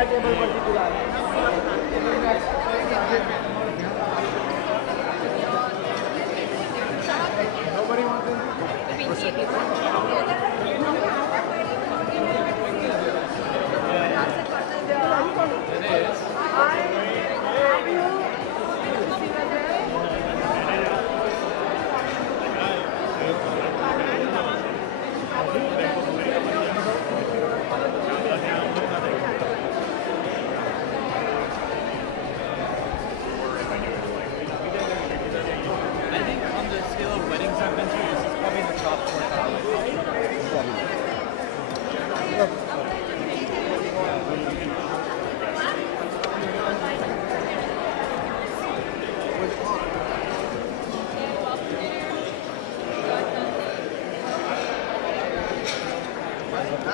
Nobody wants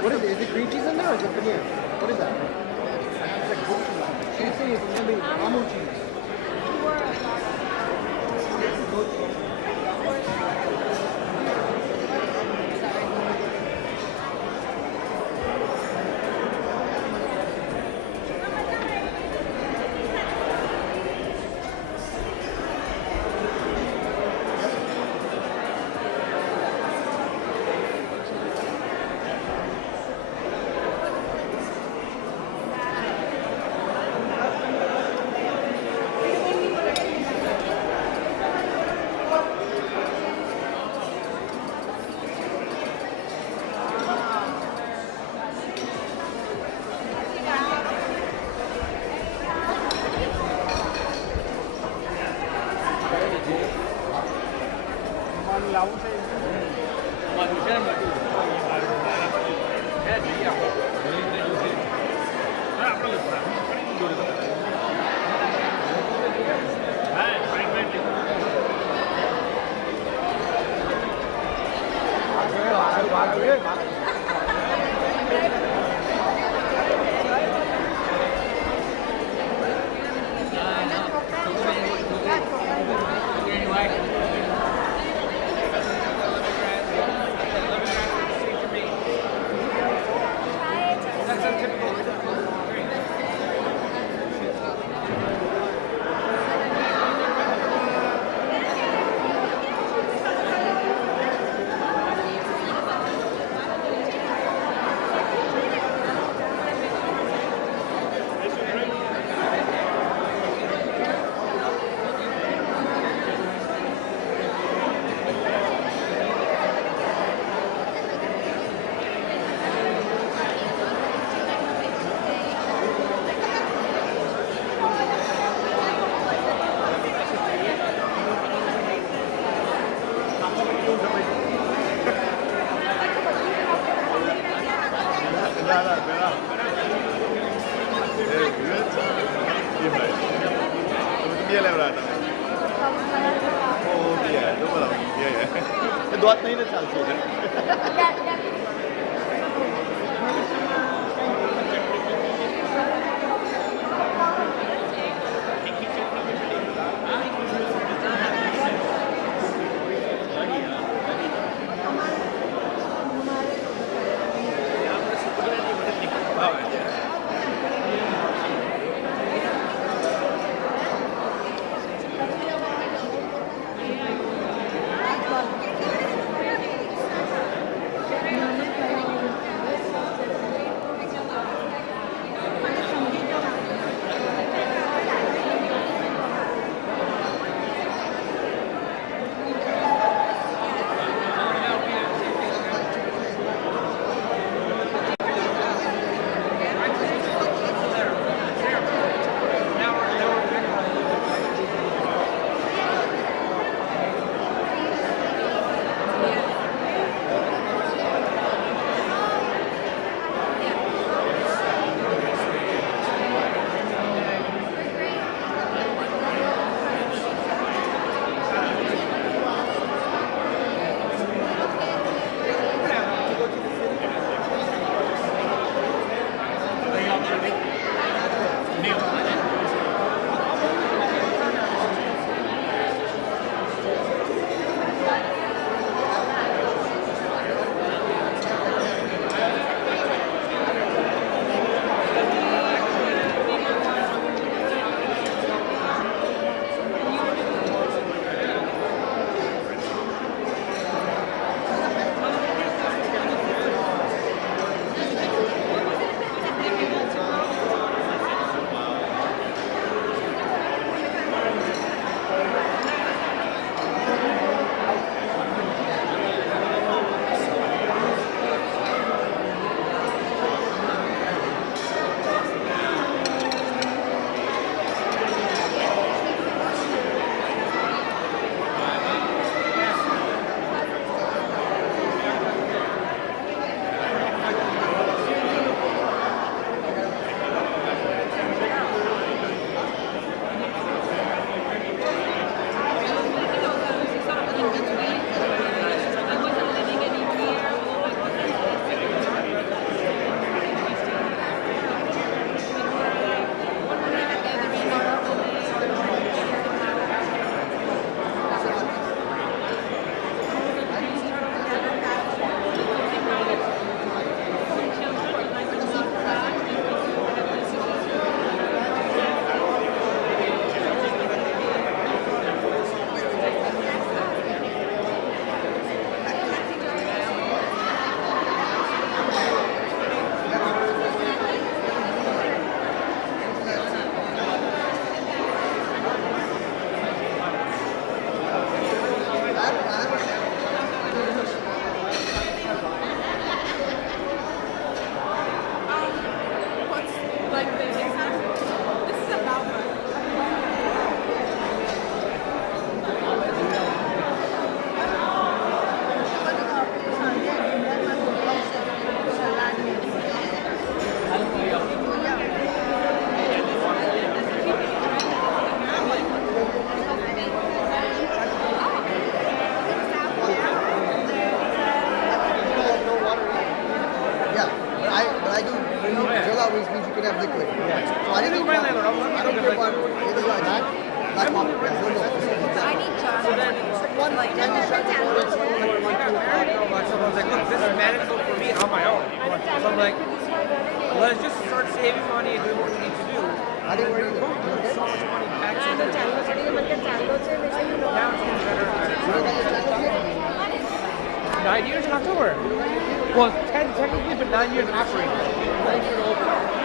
What is it? Is it green cheese in there or is it veneer? What is that? It's like goat cheese. She's saying it's only almond cheese. Goat cheese. Doat नहीं ना चालते हैं I do, drill out which means you can have liquid. So I didn't my care landlord. I don't care about either way. Black coffee. Yeah, no, no. I need chocolate. Like, I was like, look, this is manageable for me on my own. So I'm like, let's just start saving money and doing what we need to do. I didn't worry either. So much money back to the now it's getting better and better. 9 years in October. Well, 10 technically, but 9 years operating. 9 years over.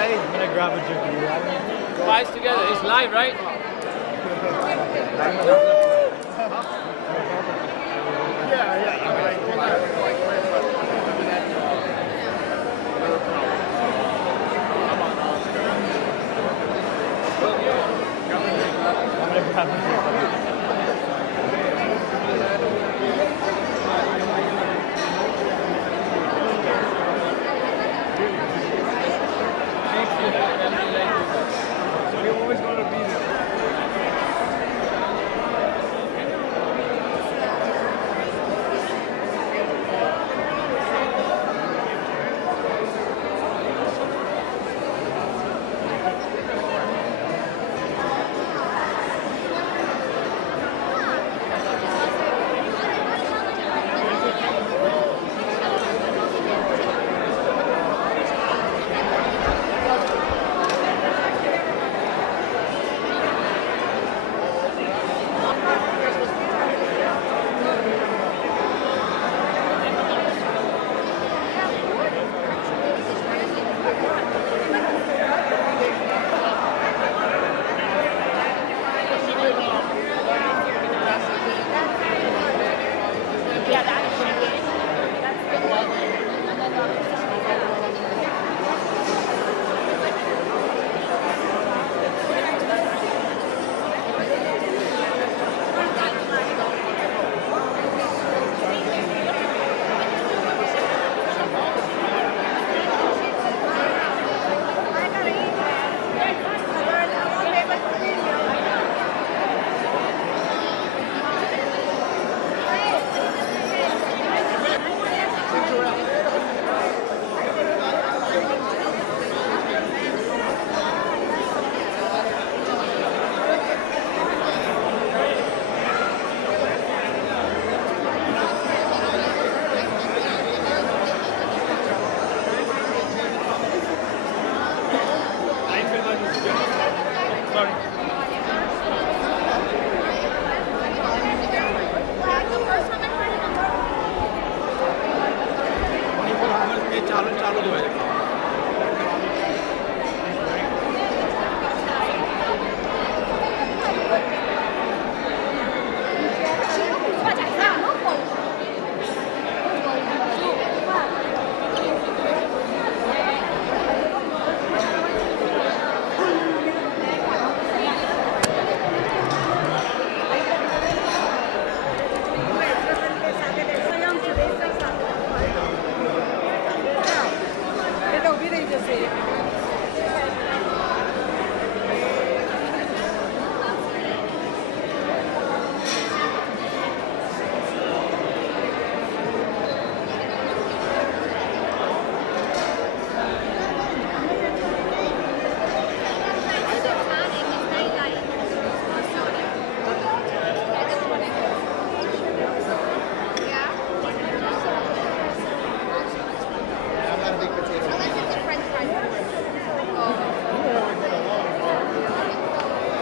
guys. I'm gonna grab a drink of you. Guys together. It's live, right? I'm gonna grab a drink of you. We're always going to be there.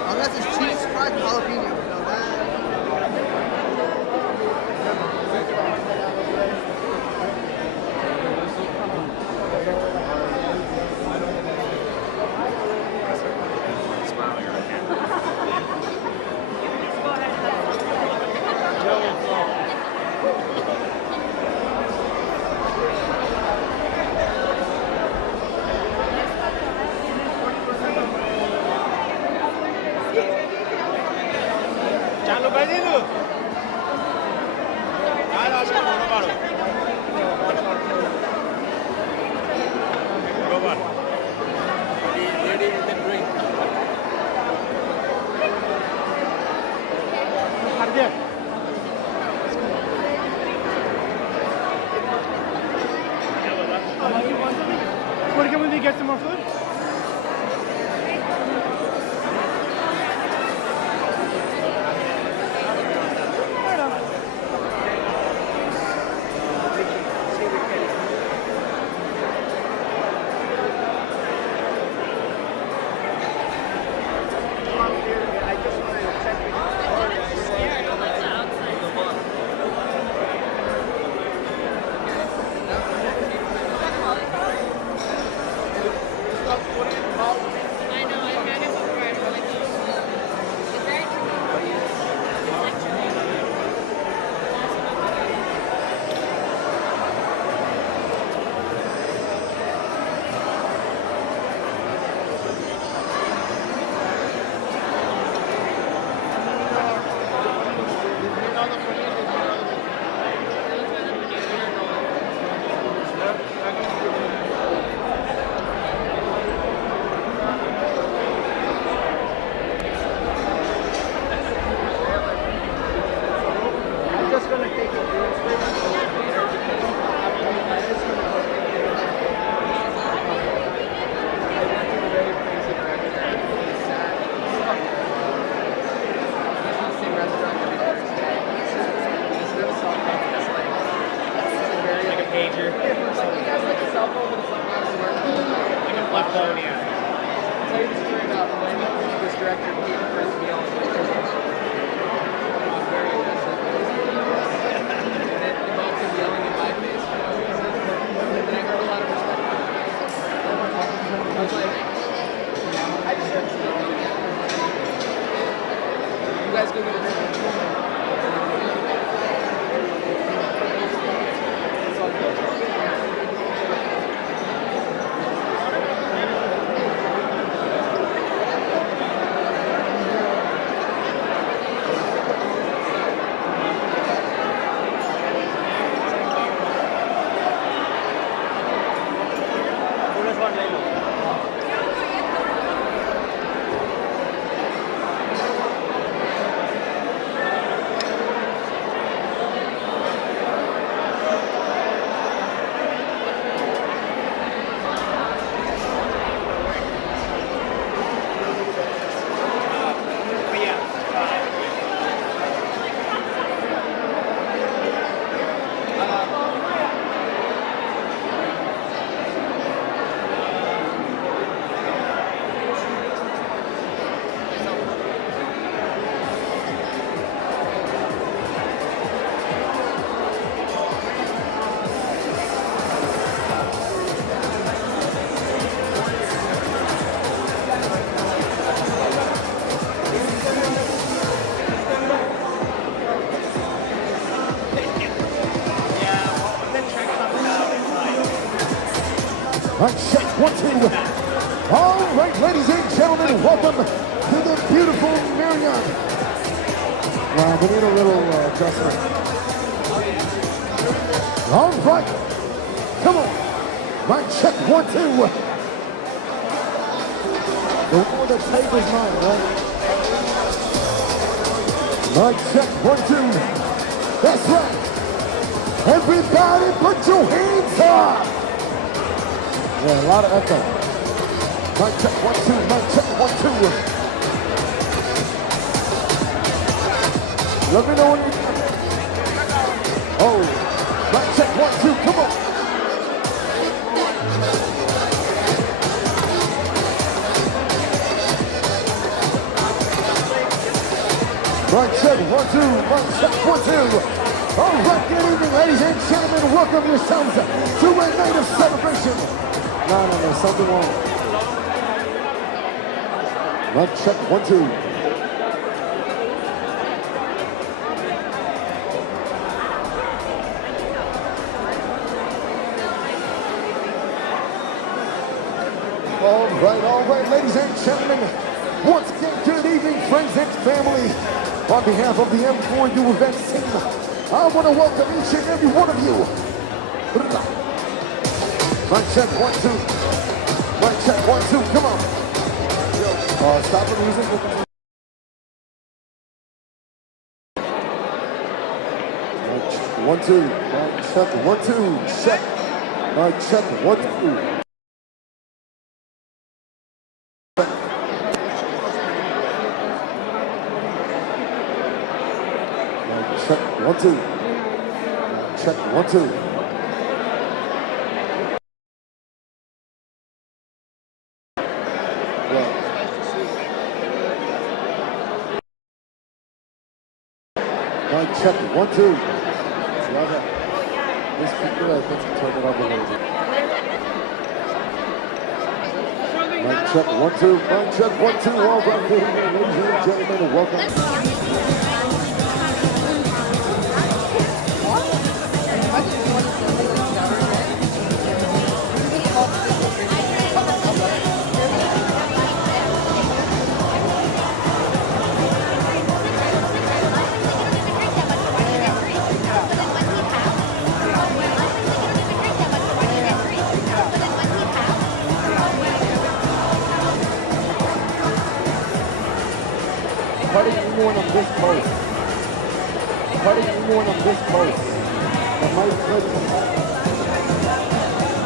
Unless it's cheese fried jalapeno. Now that. ચાલો કરી દીધું Can we get some more food? hear the story about when this director came to me on the He was very aggressive. And it involved him yelling in my face. And I heard a lot of respect for him. I was like, I just heard something. You guys go get a drink. It's all good. Right, check, 1, 2. All right, ladies and gentlemen, welcome to the beautiful Miriam. Wow, we need a little adjustment. All right, come on. Right, check, 1, 2. The one with the tape is mine, right? Right, check, 1, 2. That's right. Everybody put your hands up. Yeah, a lot of echo. Mic check, 1, 2, mic check, 1, 2. Let me know when you... Oh, mic check, 1, 2, come on. Mic check, 1, 2, mic check, 1, 2. All right, good evening, ladies and gentlemen. Welcome yourselves to a night of celebration. No, something wrong. Mic check, 1, 2. All right, ladies and gentlemen. Once again, good evening, friends and family. On behalf of the M4U event team, I want to welcome each and every one of you. Mic check, 1, 2. Mic check, 1, 2. Come on. Stop the music. 1, 2. Mic check, 1, 2. Check. Mic check, 1, 2. Check, 1, 2. Check, 1, 2. Mic check, 1, 2. Love it. This people, I think, turn it up a little bit. Mic check, 1, 2. Mic check, 1, 2. All right, ladies and gentlemen, welcome. Cutting anyone on this post. Cutting anyone on this post. That might click.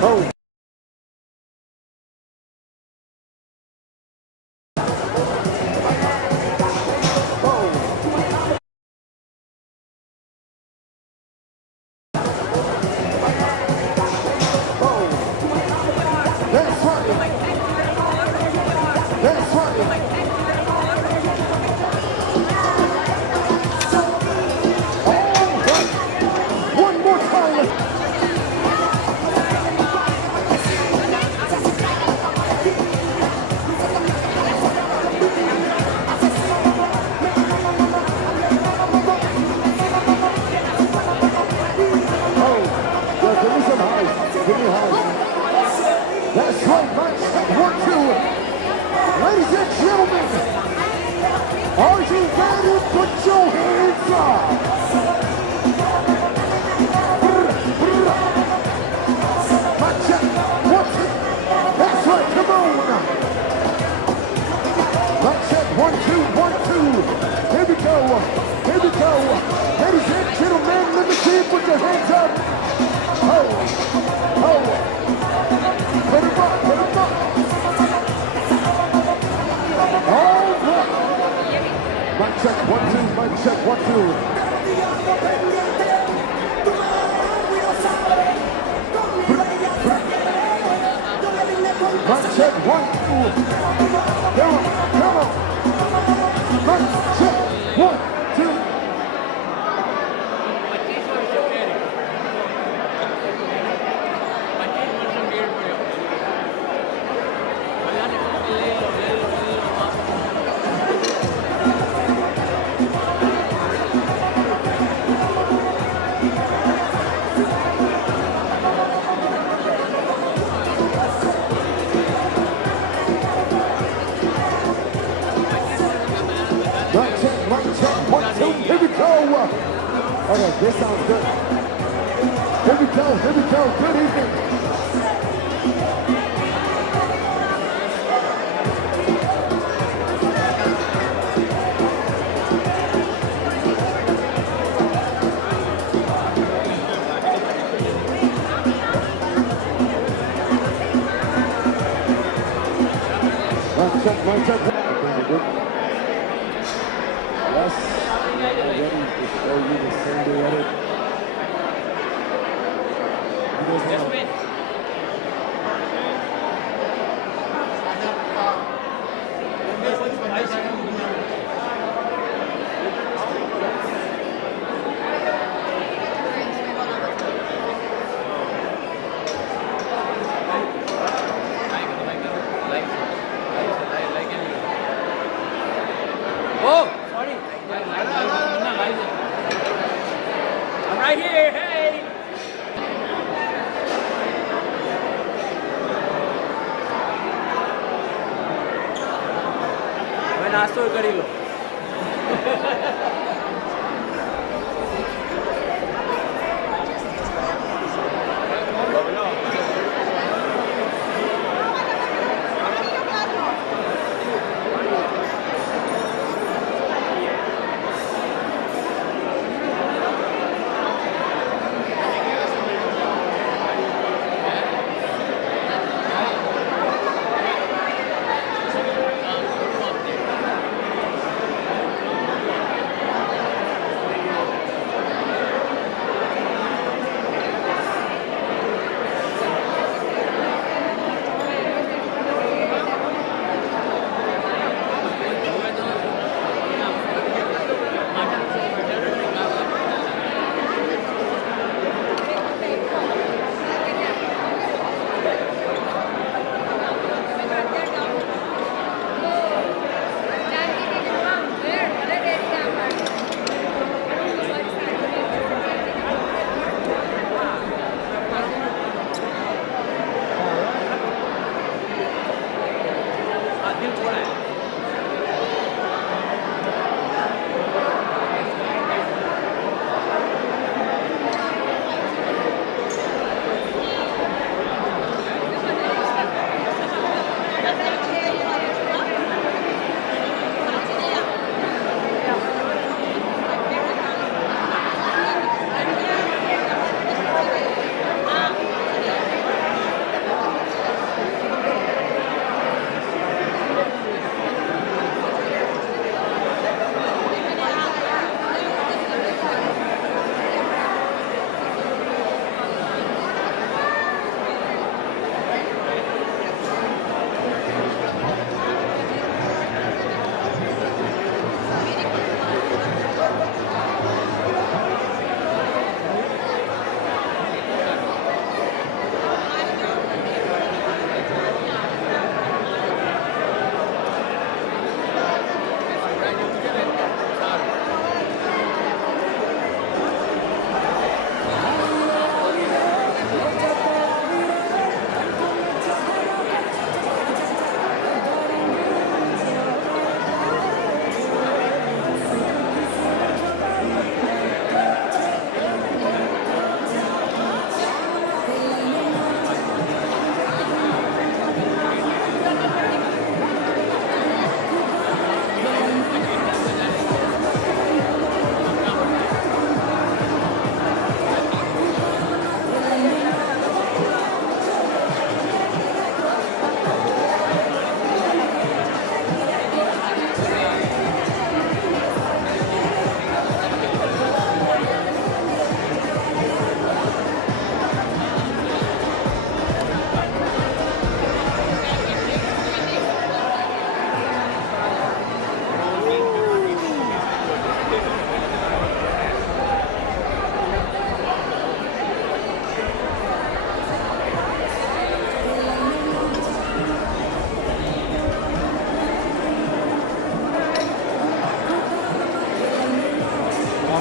Oh. That's and gentlemen, are you ready? Put your hands up. My check, 1, 2. That's right, come on. My check, 1, 2, 1, 2. Here we go. Here we go. Ladies and gentlemen, let me see you put your hands up. Oh, oh. Put 'em up, put 'em up. All right. Mic check, 1, 2, mic check, 1, 2. Mic check, 1, 2. Come on, come on. Mic check, 1, 2. Mic check, 1, 2. Here we go. Okay, this sounds good. Here we go, here we go. Good evening. Mic check, mic check. Yes, I'm ready to show you the Sandy edit. You guys Yes, want man. Oh, sorry. I'm right here. Hey. मैं नाश्तो करी लो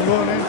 I'm going in.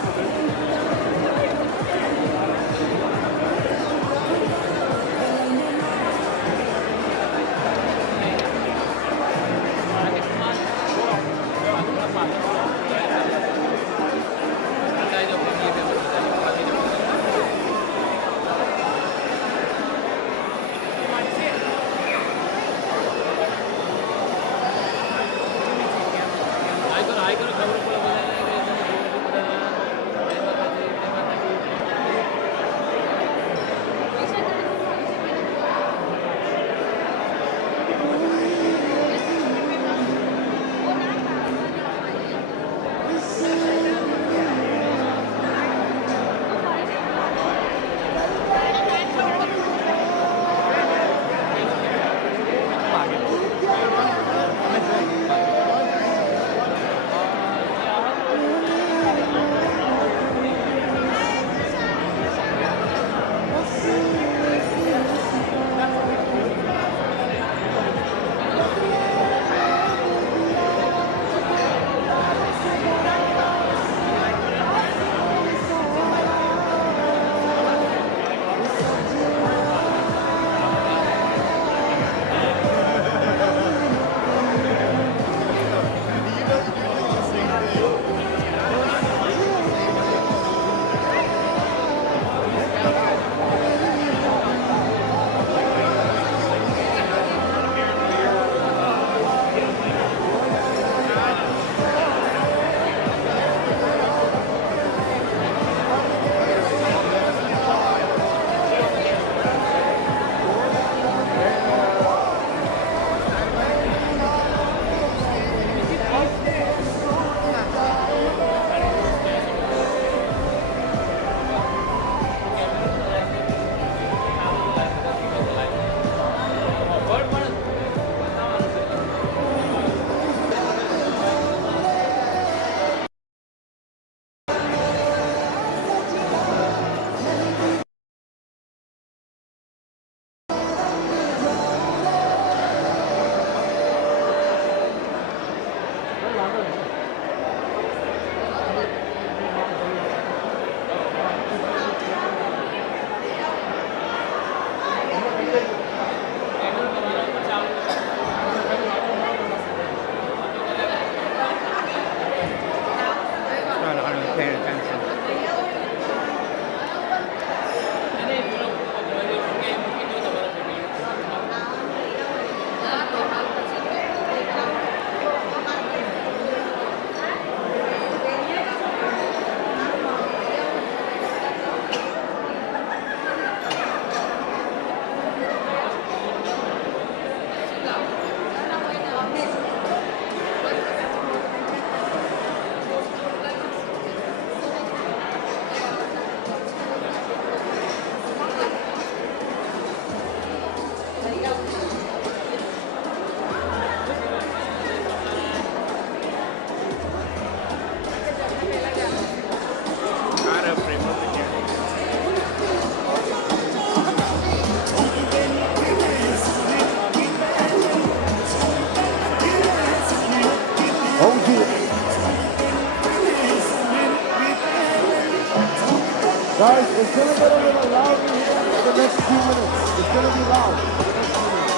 Guys, it's gonna get a little loud in here for the next few minutes. It's gonna be loud for the next few minutes.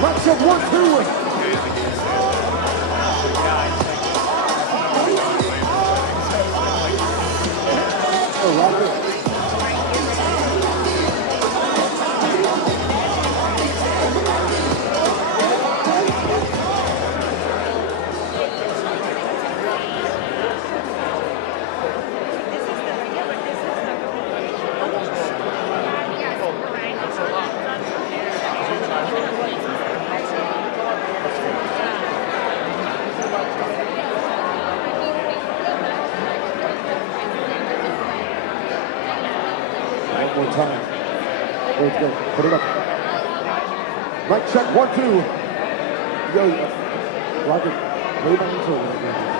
Match up 1-2. One more time. Let's go. Put it up. Mic check 1-2. Yo, Rocket, play my intro right now.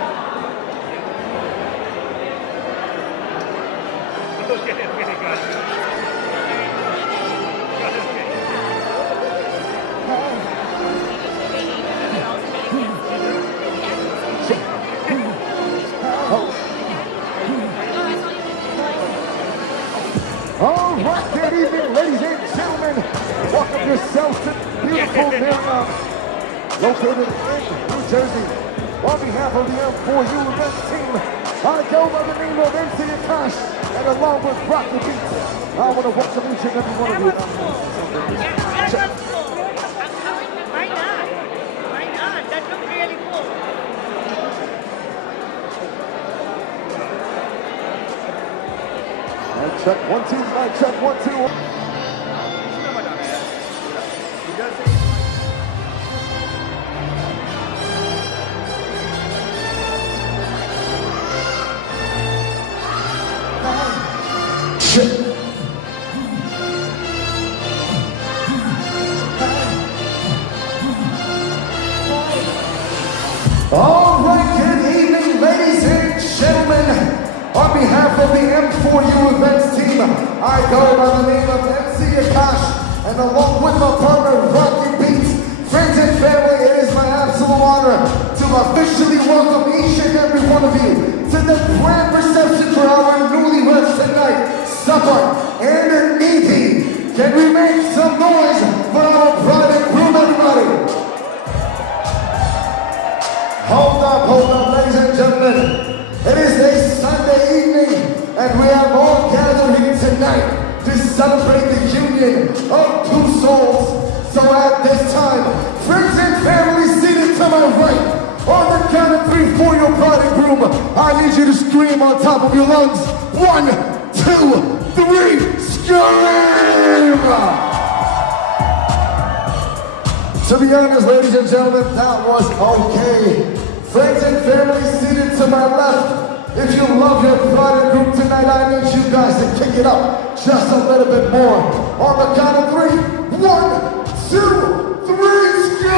Marriott, located in New Jersey. On behalf of the M4U event team, I go by the name of MC Akash, and along with Rocky Beats, I want to welcome each and every one of you. That was cool. Why not? Why not? That looked really cool. Mic check, 1, 2, mic check, 1, 2. All right, good evening, ladies and gentlemen. On behalf of the M4U events team, I go by the name of MC Akash, and along with my partner, Rocky Beats, friends and family, it is my absolute honor to officially welcome each and every one of you to the grand reception for our newlyweds tonight, Sapan and Nidhi. Can we make some noise for our bride and groom, everybody? Hold up, ladies and gentlemen. It is a Sunday evening, and we have all gathered here tonight to celebrate the union of two souls. So at this time, friends and family seated to my right, on the count of 3 for your bride and groom, I need you to scream on top of your lungs. 1, 2, 3, scream! To be honest, ladies and gentlemen, that was okay. Friends and family seated to my left, if you love your bride and groom tonight, I need you guys to kick it up just a little bit more. On the count of 3, 1, 2, 3, scream!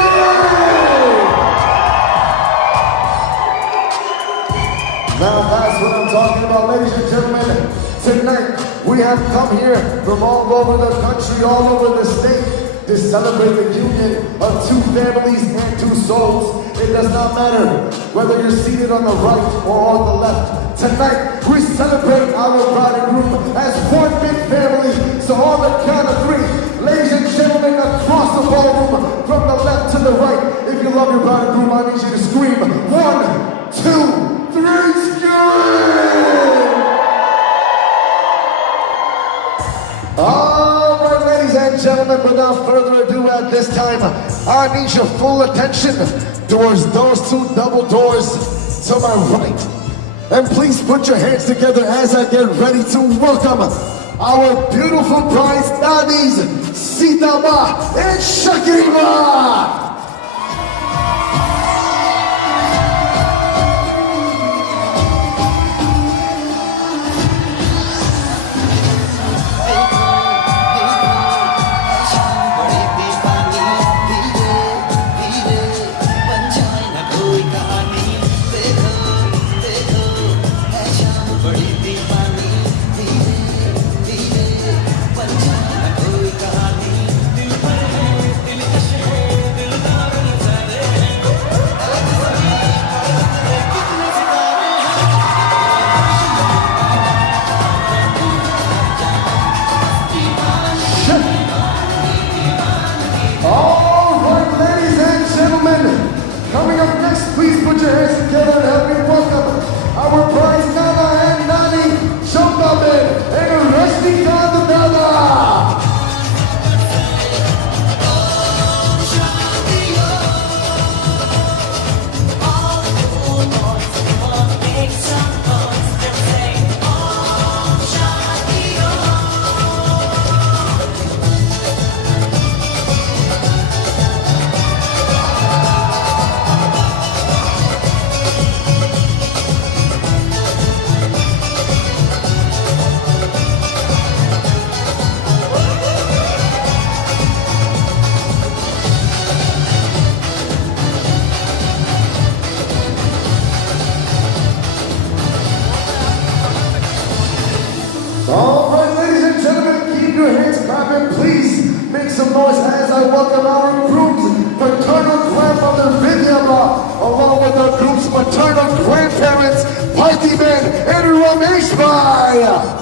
Now that's what I'm talking about, ladies and gentlemen. Tonight, we have come here from all over the country, all over the state, to celebrate the union of two families and two souls. It does not matter whether you're seated on the right or on the left. Tonight, we celebrate our bride and groom as one big family. So on the count of 3, ladies and gentlemen, across the ballroom, from the left to the right, if you love your bride and groom, I need you to scream. 1, 2, 3, scream! All right, ladies and gentlemen, without further ado at this time, I need your full attention towards those 2 double doors to my right. And please put your hands together as I get ready to welcome our beautiful brides, Nidhi, Sitaba, and Shakira. Coming up next, please put your hands together and help me welcome our brides Nana and Nani, Shambhaben, and Rashnika Dada. All right, ladies and gentlemen, keep your hands clapping. Please make some noise as I welcome our groom's paternal grandmother, Vidyama, along with our groom's maternal grandparents, Parthiban and Ramesh Bhai.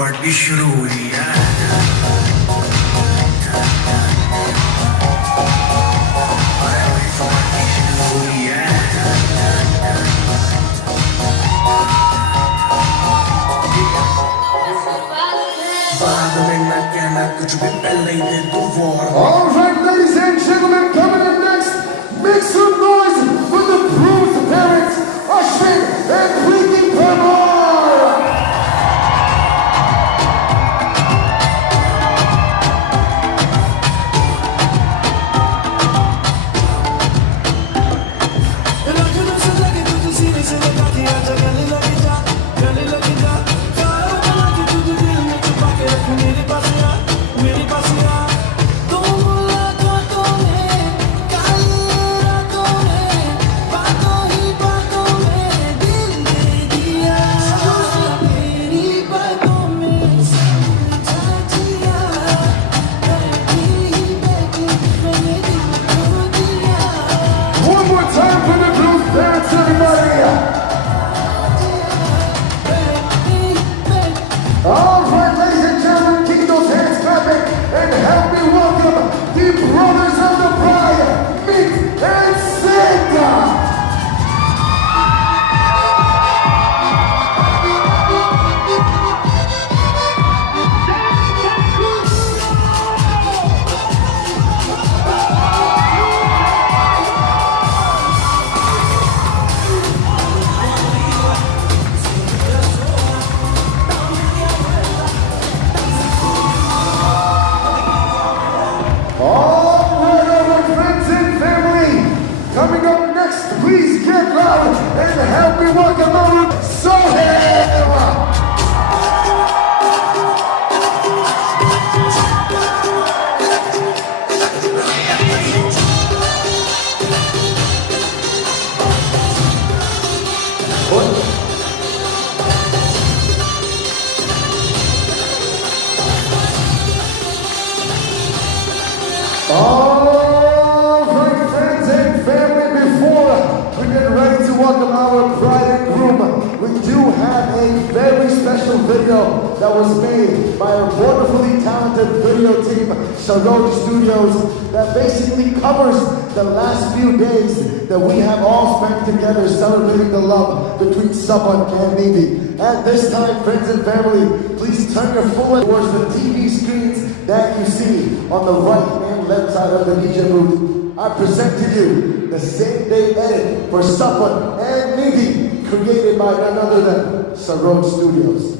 Party शुरू हुई है party शुरू हुई है बाद में मैं कहना कुछ भी पहले ही दे दूं war All right, ladies and gentlemen, coming in next, make some noise for the Bruce parents, Ashwin and Preeti Parmar. One more time for the Bruce parents, everybody. All right, ladies and gentlemen, keep those hands clapping and help me welcome the brothers of the bride, Mick and Santa. All right, our friends and family, coming up next, please get loud and help me welcome our Sohail. All right, friends and family, before we get ready to welcome our bride and groom, we do have a very special video that was made by a wonderfully talented video team, Saroj Studios, that basically covers the last few days that we have all spent together celebrating the love between Sapan and Nidhi. At this time, friends and family, please turn your full towards the TV screens that you see on the right and left side of the DJ booth. I present to you the same day edit for Sapan and Nidhi, created by none other than Saroj Studios.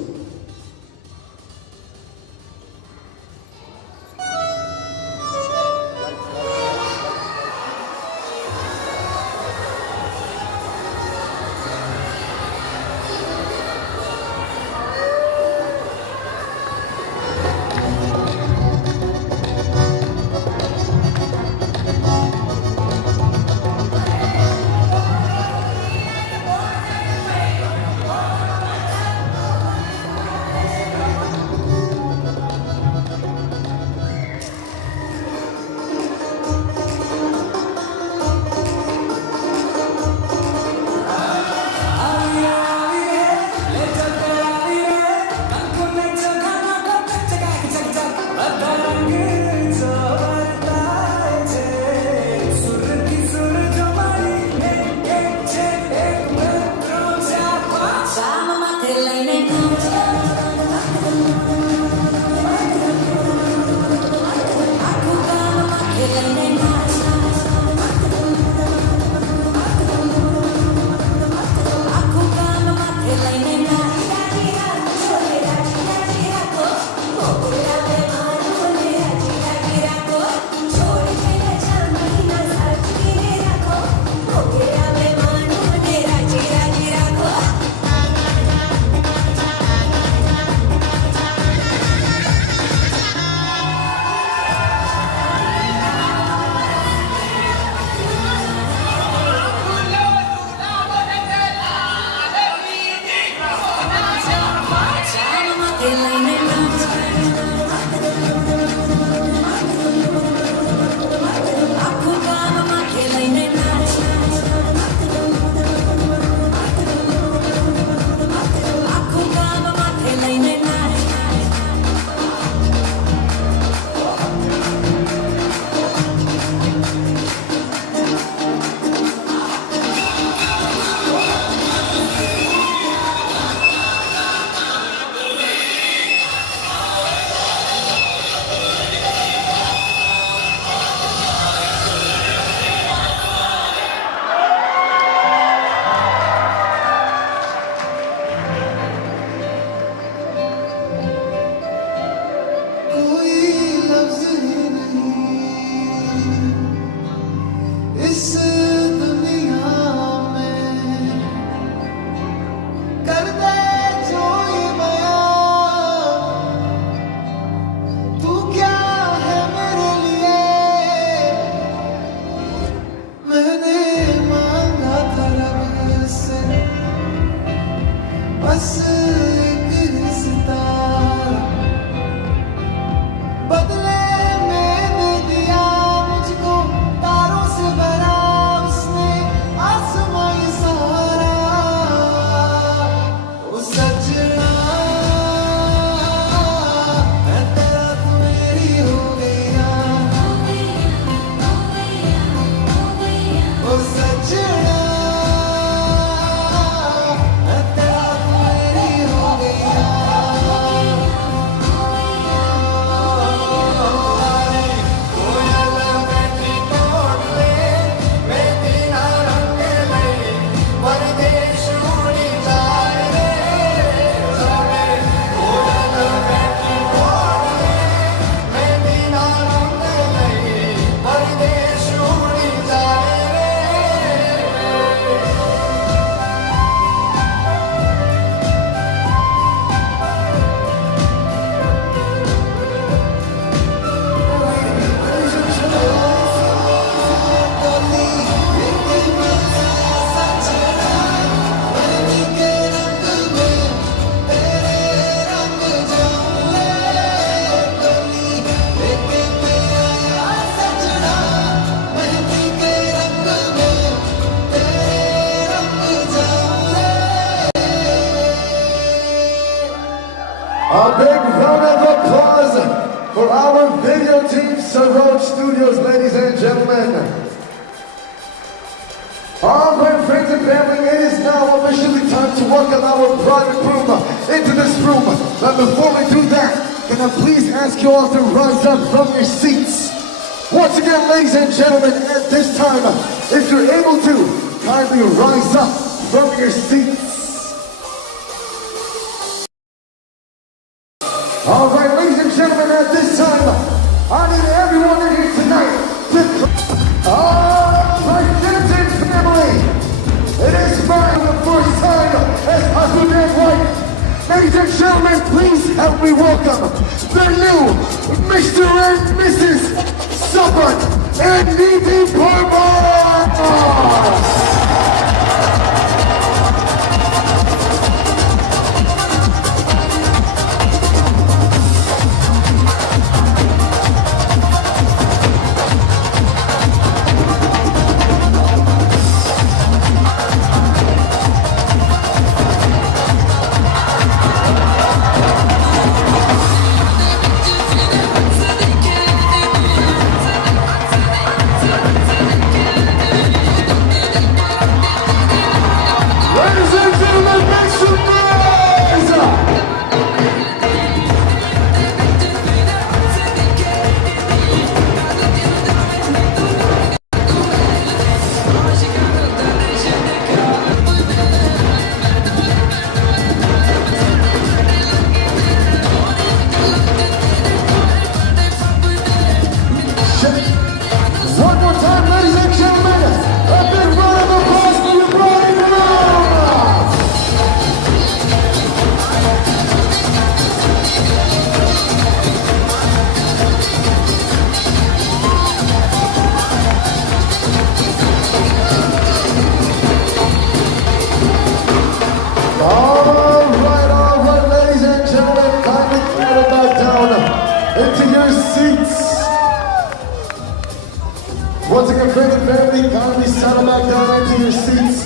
A big round of applause for our video team, Saroj Studios, ladies and gentlemen. All right, friends and family, it is now officially time to welcome our private room into this room. But before we do that, can I please ask you all to rise up from your seats? Once again, ladies and gentlemen, at this time, if you're able to, kindly rise up from your seats. All right, ladies and gentlemen, at this time, I need everyone in here tonight to... All right, Denton family, it is mine the first time as husband and wife. Ladies and gentlemen, please help me welcome the new Mr. and Mrs. Sapan and Nidhi Parmas. Once again, friends and family, kindly settle back down into your seats.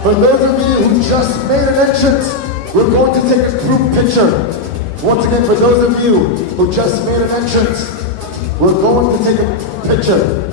For those of you who just made an entrance, we're going to take a group picture. Once again, for those of you who just made an entrance, we're going to take a picture.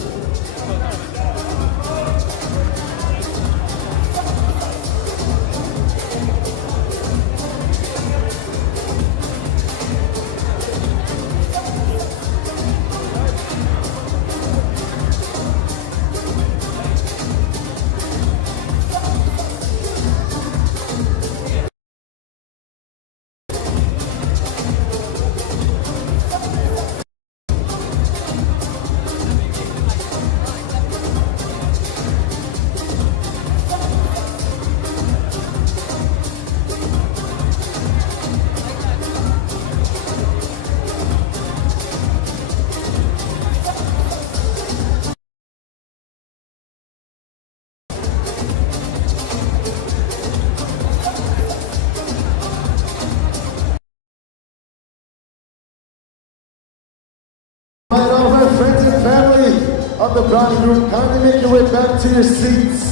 All my friends and family of the bride group, kindly make your way back to your seats.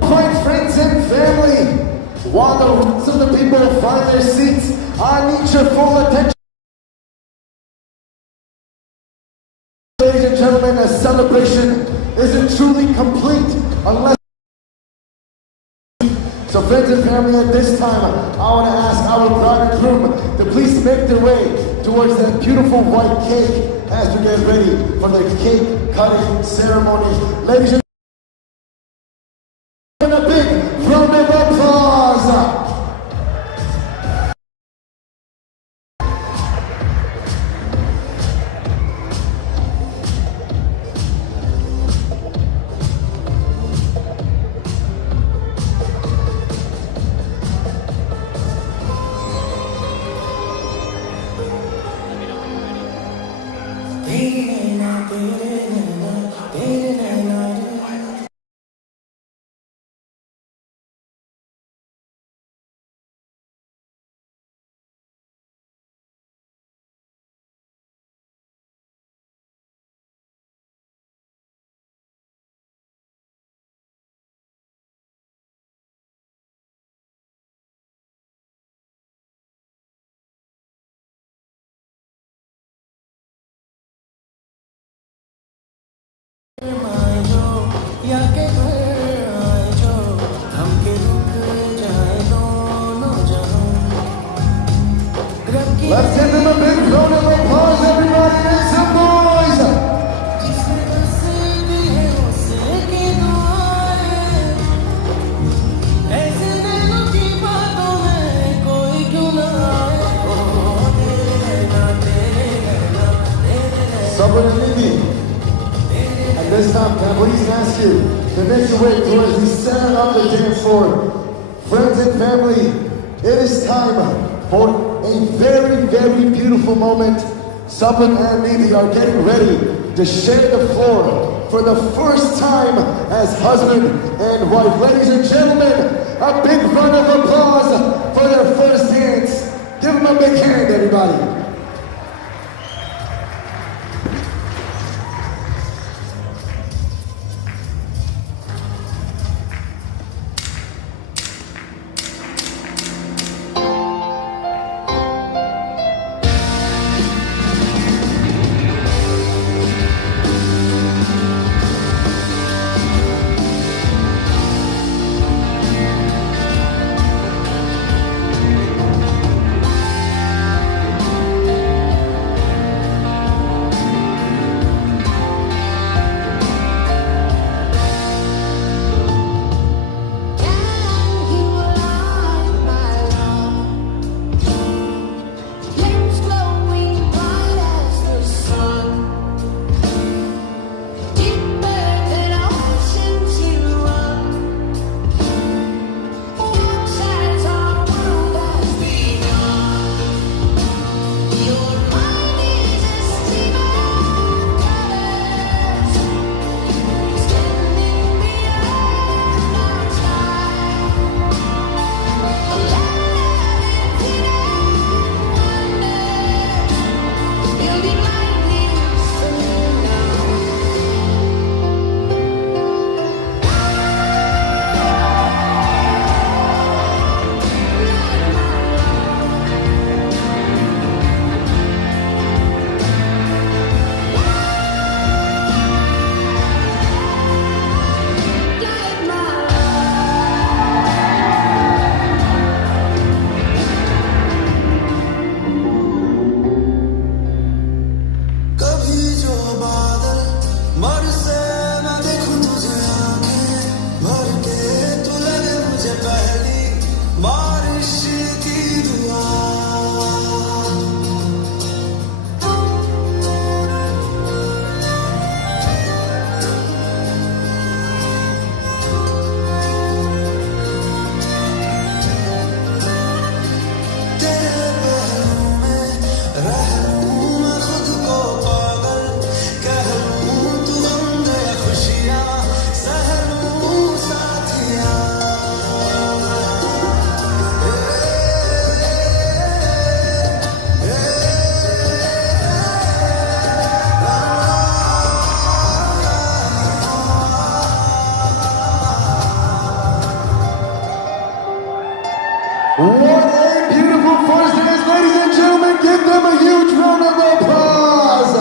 My friends and family, while the rest of the people find their seats, I need your full attention. Ladies and gentlemen, a celebration isn't truly complete unless... So friends and family, at this time, I want to ask our bride and groom to please make their way towards that beautiful white cake as we get ready for the cake cutting ceremony. Ladies and gentlemen, a big round of applause. Beating and beating and beating and Let's give them a big round of applause, everybody. Make some noise. Sapan and Nidhi. At this time, can I please ask you to make your way towards the center of the dance floor? Friends and family, it is time for a very, very beautiful moment. Sapan and Nidhi are getting ready to share the floor for the first time as husband and wife. Ladies and gentlemen, a big round of applause for their first dance. Give them a big hand, everybody. What a beautiful first dance, ladies and gentlemen. Give them a huge round of applause.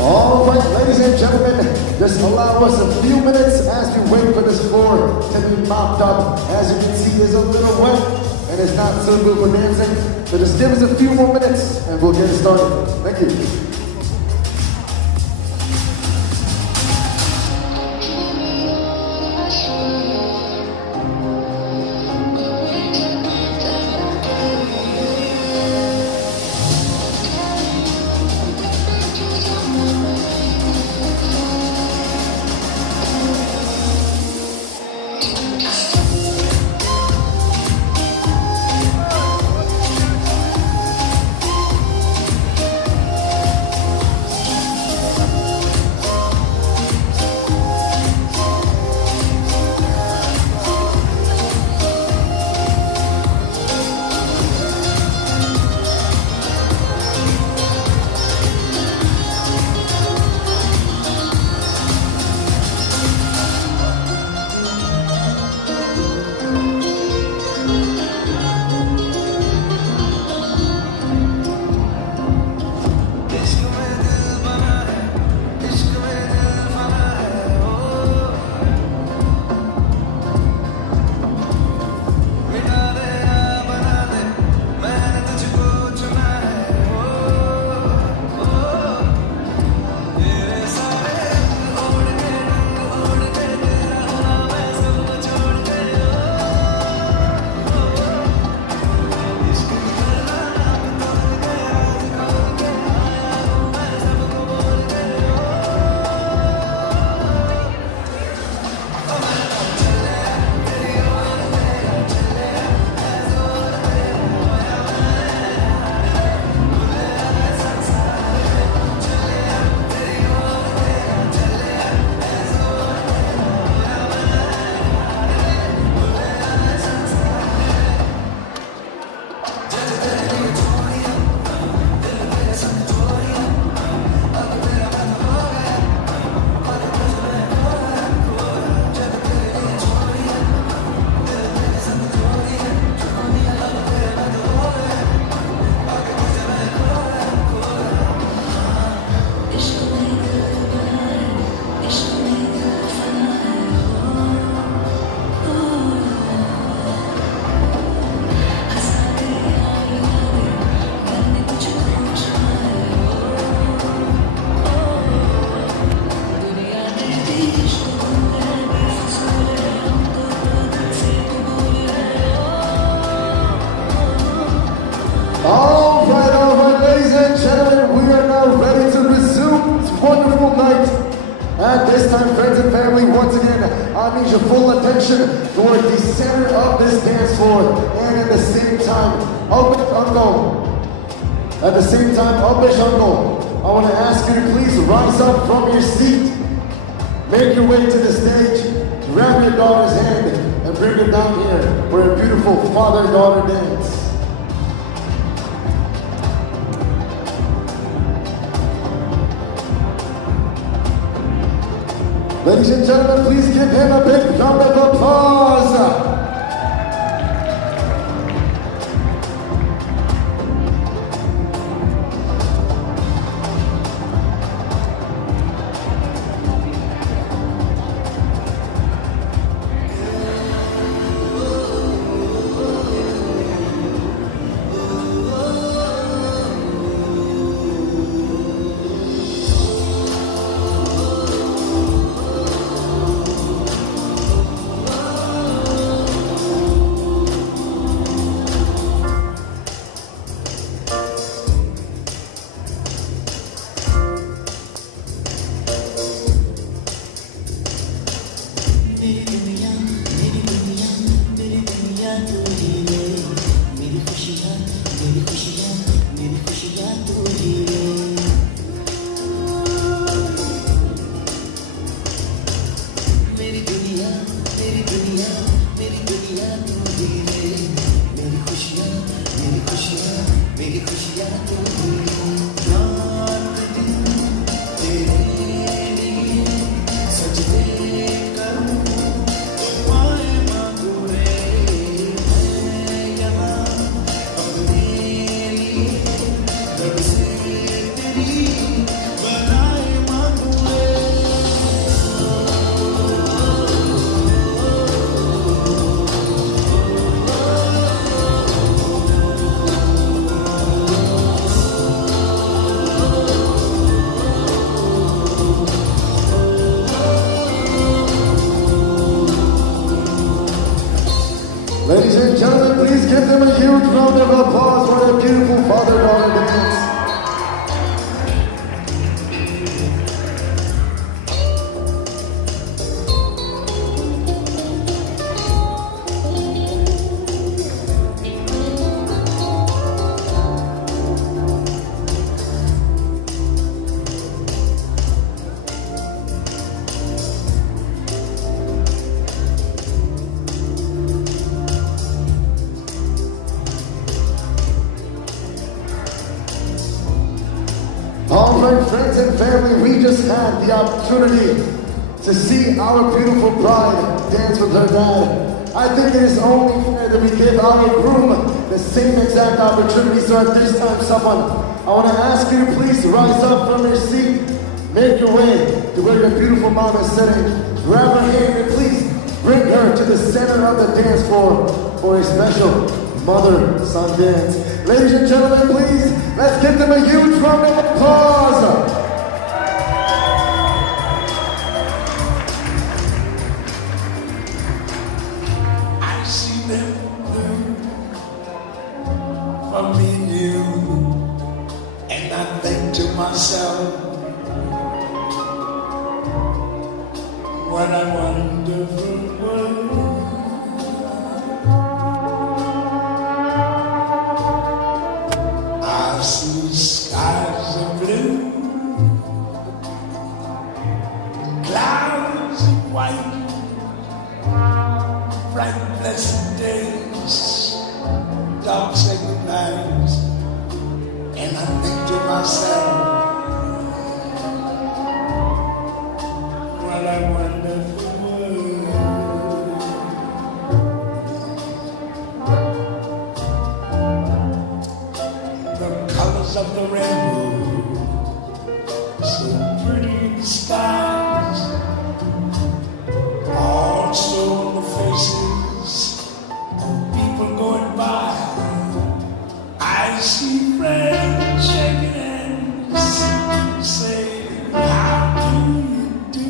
All right, ladies and gentlemen, just allow us a few minutes as we wait for this floor to be mopped up. As you can see, it's a little wet and it's not so good for dancing. So just give us a few more minutes and we'll get it started. Thank you. time, friends and family, once again, I need your full attention toward the center of this dance floor. And at the same time, Upish Uncle. At the same time, Upish Uncle, I want to ask you to please rise up from your seat. Make your way to the stage, grab your daughter's hand, and bring her down here for a beautiful father-daughter dance. Ladies and gentlemen, please give him a big round of applause. Ladies and gentlemen, please give them a huge round of applause for their beautiful father-daughter dance. All right, friends and family, we just had the opportunity to see our beautiful bride dance with her dad. I think it is only fair that we give our groom the same exact opportunity. So at this time, Sapan, I want to ask you to please rise up from your seat, make your way to where your beautiful mom is sitting, grab her hand and please bring her to the center of the dance floor for a special mother-son dance. Ladies and gentlemen, please, let's give them a huge round of applause. I see them blue for me and you, and I think to myself, what a wonderful world. I see skies of blue, clouds of white, bright blessed days, dark sacred nights, and I think to myself, what a wonderful world. The colors of the rainbow, so pretty in the skies, also on the faces of people going by. I see friends shaking hands, saying, how do you do?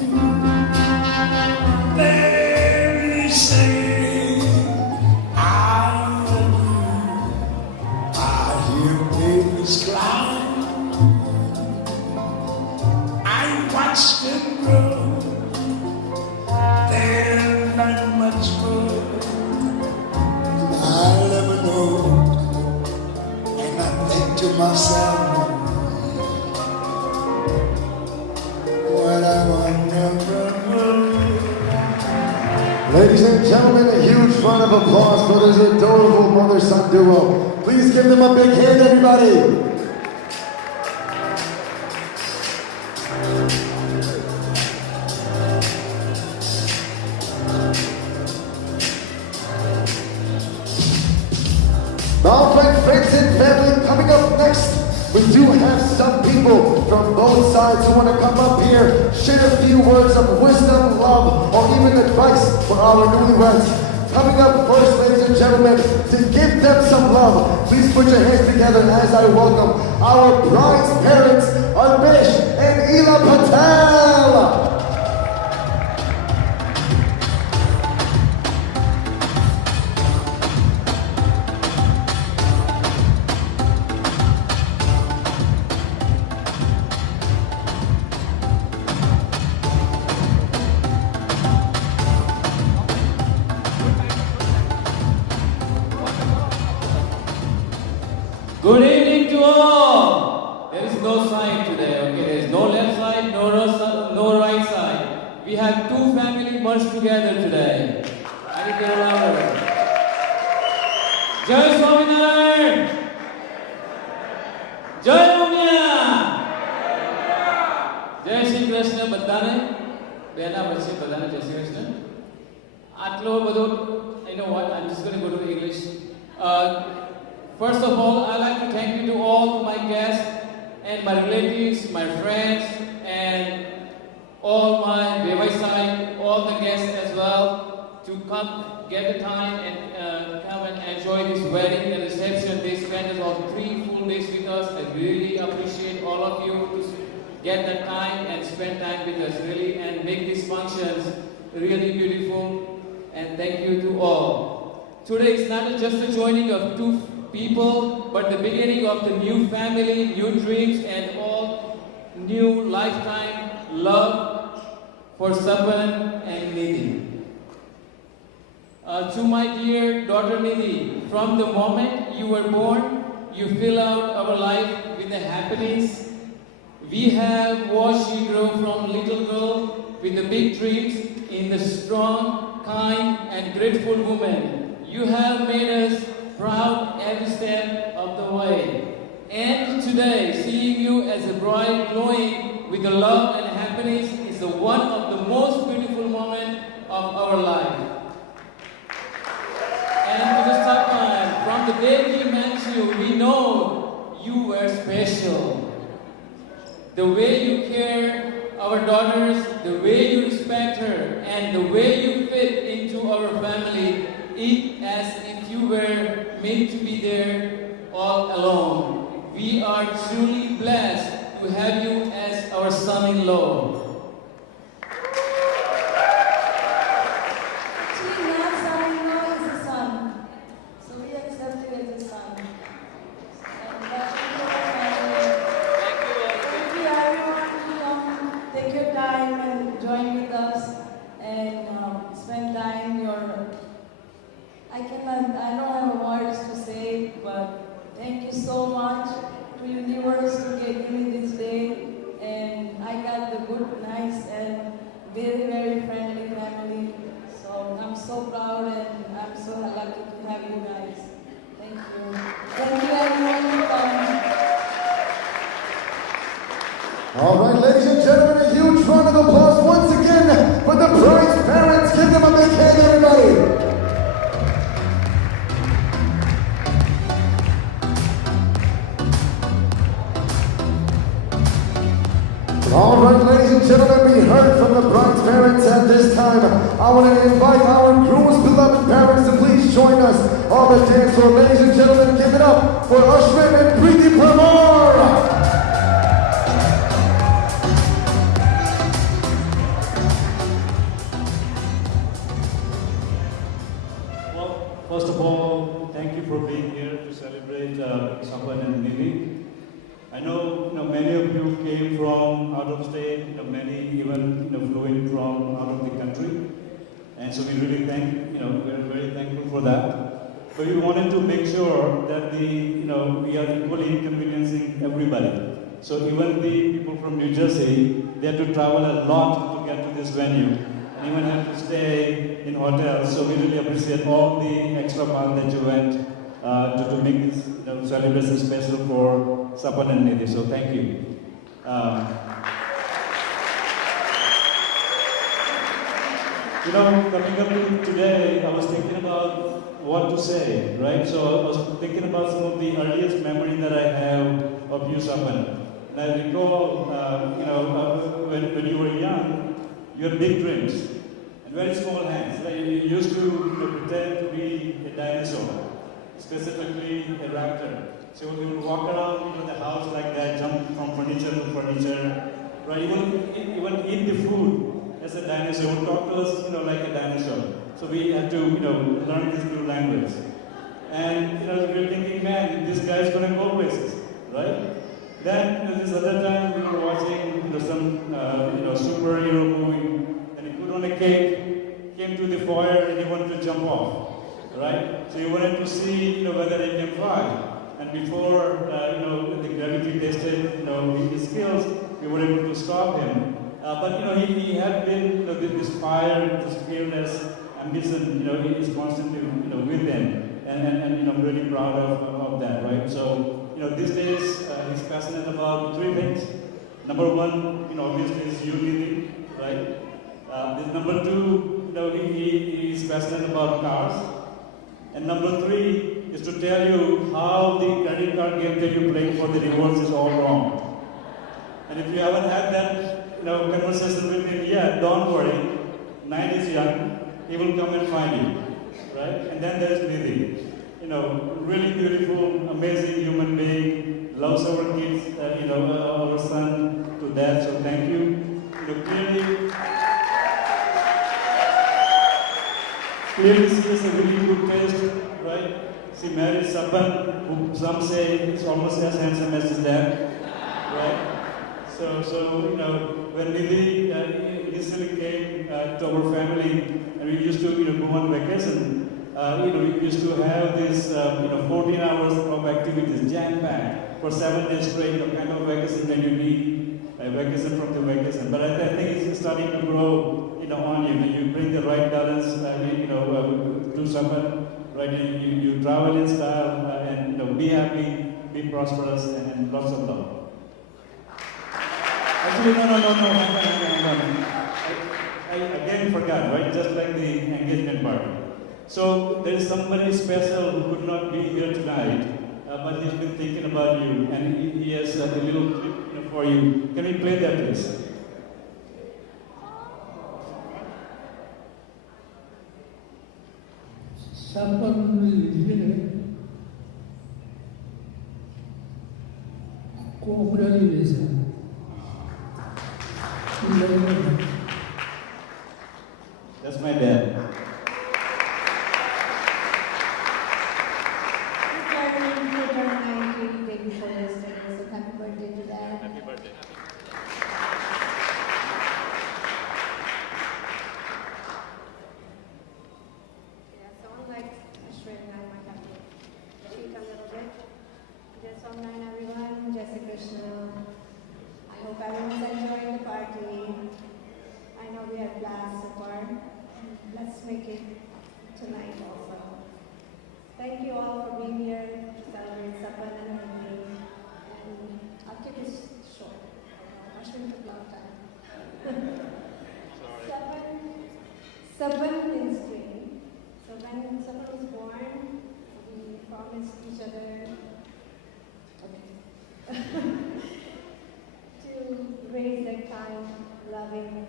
They're saying, I love you. I hear babies cry. I watch them grow. summer when I wonder. Ladies and gentlemen, a huge round of applause for this adorable mother-son duo. Please give them a big hand, everybody. All right, friends and family, coming up next, we do have some people from both sides who want to come up here, share a few words of wisdom, love, or even advice for our newlyweds. Coming up first, ladies and gentlemen, to give them some love, please put your hands together as I welcome our bride's parents, Arvish and Ela Patel. Good evening to all. There is no side today, okay? There is no left side, no right side. We have two families merged together today. I need to get louder. Jai Swaminarayan! Jai Mumia! Jai Shri Krishna બધાને બેના પછી બધાને જય શ્રી કૃષ્ણ. આટલો બધો, you know what? I'm just going to go to English. First of all, I'd like to thank you to all my guests and my relatives, my friends, and all my Devasai, all the guests as well, to come, get the time and come and enjoy this wedding and reception. They spent about 3 full days with us. I really appreciate all of you to get that time and spend time with us, really, and make these functions really beautiful. And thank you to all. Today is not just the joining of two people, but the beginning of the new family, new dreams, and all new lifetime love for Sapan and Nidhi. To my dear daughter Nidhi, from the moment you were born, you fill out our life with the happiness. We have watched you grow from little girl with the big dreams in the strong, kind, and grateful woman. You have made us proud every step of the way. And today, seeing you as a bride glowing with the love and happiness is one of the most beautiful moments of our life. And to the Sapan, from the day we met you, we know you were special. The way you care our daughters, the way you respect her, and the way you fit into our family, it as if you were meant to be there all alone. We are truly blessed to have you as our son-in-law. Actually, my son-in-law is a son, so we accept you as a son. And thank you everyone to come, take your time and join with us and spend time. I don't have words to say, but thank you so much to universe to get me this day, and I got the good, nice, and very, very friendly family. So I'm so proud and I'm so lucky to have you guys. Thank you. Thank you everyone for coming. All right, ladies and gentlemen, a huge round of applause once again for the bride's parents. Give them a big hand, everybody. All right, ladies and gentlemen, we heard from the bride's parents at this time. I want to invite our groom's beloved parents to please join us on the dance floor. Ladies and gentlemen, give it up for Ashwin and Preeti Parmar. Well, first of all, thank you for being here to celebrate Sapan and Nidhi. I know, many of you came from out of state, many even flew in from out of the country, and so we really we're very thankful for that. but we wanted to make sure that we are equally inconveniencing everybody. So even the people from New Jersey, they had to travel a lot to get to this venue, and even have to stay in hotels. So we really appreciate all the extra mile that you went to make this celebration special for Sapan and Nidhi. So thank you. Coming up to today, I was thinking about what to say, right? So I was thinking about some of the earliest memories that I have of you, Sapan. And I recall, when you were young, you had big dreams and very small hands. Like you used to pretend to be a dinosaur, specifically a raptor. So you would walk around the house like that, jump from furniture to furniture, right? Even eat the food as a dinosaur. You would talk to us, like a dinosaur. So we had to, learn this new language. And we were thinking, man, this guy's going to go places, right? Then this other time we were watching some superhero movie, and he put on a cake, came to the foyer, and he wanted to jump off, right? So he wanted to see whether he can fly. And before the gravity tested his skills, we were able to stop him. But he had been this fire, this fearless ambition. He is constantly with them, and I'm really proud of that, right? So. These days, he's passionate about three things. Number one, obviously, is unity, right? Number two, he is passionate about cars. And number three is to tell you how the credit card game that you play for the rewards is all wrong. And if you haven't had that, conversation with him yet, don't worry. 9 is young. He will come and find you, right? And then there's Nidhi. Really beautiful, amazing human being, loves our kids, our son to death, so thank you. Clearly she has a really good taste, right? She married Sapan, who some say is almost as handsome as his dad, right? So when Nidhi initially came to our family, and we used to go on vacation, we used to have this 14 hours of activities, jam-packed, for 7 days straight, kind of vacation that you need, a vacation from the vacation. But I think it's starting to grow, on you. You bring the right balance, to someone, right? You travel in style, and be happy, be prosperous, and lots of love. Actually, no, hang on. I again forgot, right? Just like the engagement party. So there is somebody special who could not be here tonight, but he's been thinking about you, and he has a little clip for you. Can we play that, please? Sapan will here. Congratulations. That's my dad. Happy birthday to Dad. Happy birthday. Yeah, so unlike Ashwin, I might have to cheat a little bit. Just online, everyone. Jai Shri Krishna. I hope everyone's enjoying the party. I know we had blast so far. Let's make it tonight also. Thank you all for being here to celebrate Sapan and Nidhi. And I'll keep this short. Ashwin took a long time. Sapan means dream. So when Sapan was born, we promised each other to raise a kind, loving,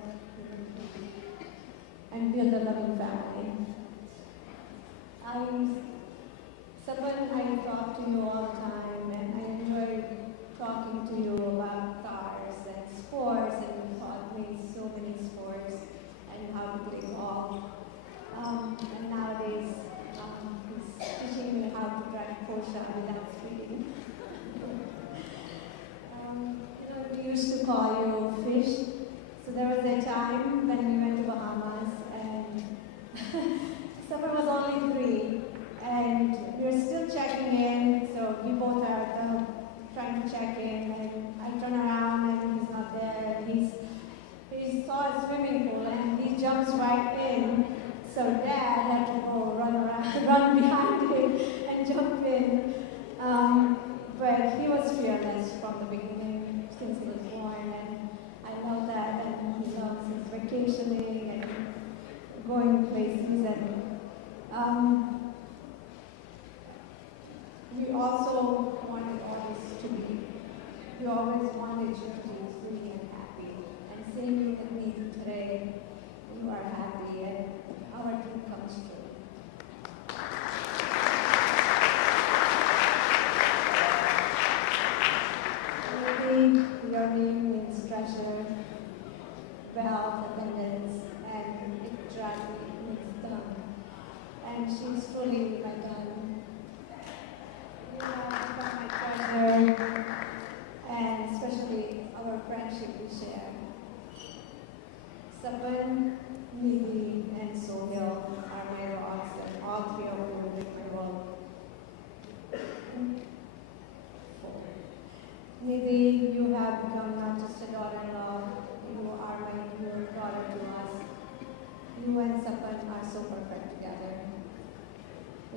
and build a loving family. Sapan, I talk to you all the time, and I enjoy talking to you about cars and sports, and you taught me so many sports and how to play golf. And nowadays, he's teaching me how to drive Porsche without speeding. We used to call you Fish. So there was a time when we went to Bahamas, and Sapan was only 3, and we're still checking in, so we both are trying to check in, and I turn around and he's not there, and he saw a swimming pool and he jumps right in, so Dad had to go run behind him and jump in. But he was fearless from the beginning, since he was born, and I love that, and he loves his vacationing and going places, and we also wanted always to be, we always wanted you to be free and happy, and seeing you with me today, you are happy, and our dream comes true. Your name means treasure, wealth, abundance, and it tragedy means done. And she's truly my gun. You have become my treasure, and especially our friendship we share. Sapan, Nidhi, and Sohil are my rocks, and all three of you make my world. Nidhi, you have become not just a daughter-in-law, you are my dear daughter to us. You and Sapan are so perfect together.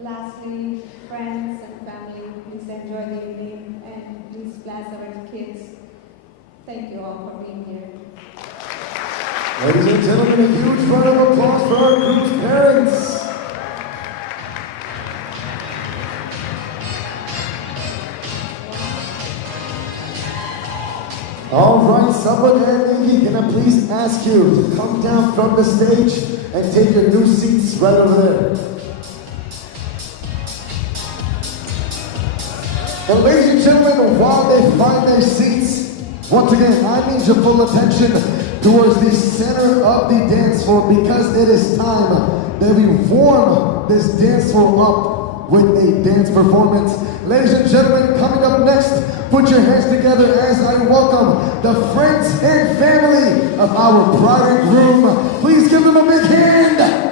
Lastly, friends and family, please enjoy the evening and please bless our kids. Thank you all for being here. Ladies and gentlemen, a huge round of applause for our group's parents. All right, Sapan and Nidhi, can I please ask you to come down from the stage and take your new seats right over there. And ladies and gentlemen, while they find their seats, once again, I need your full attention towards the center of the dance floor, because it is time that we warm this dance floor up with a dance performance. Ladies and gentlemen, coming up next, put your hands together as I welcome the friends and family of our bride and groom. Please give them a big hand.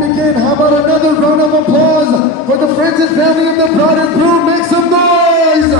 we begin, how about another round of applause for the friends and family of the bride and groom? Make some noise!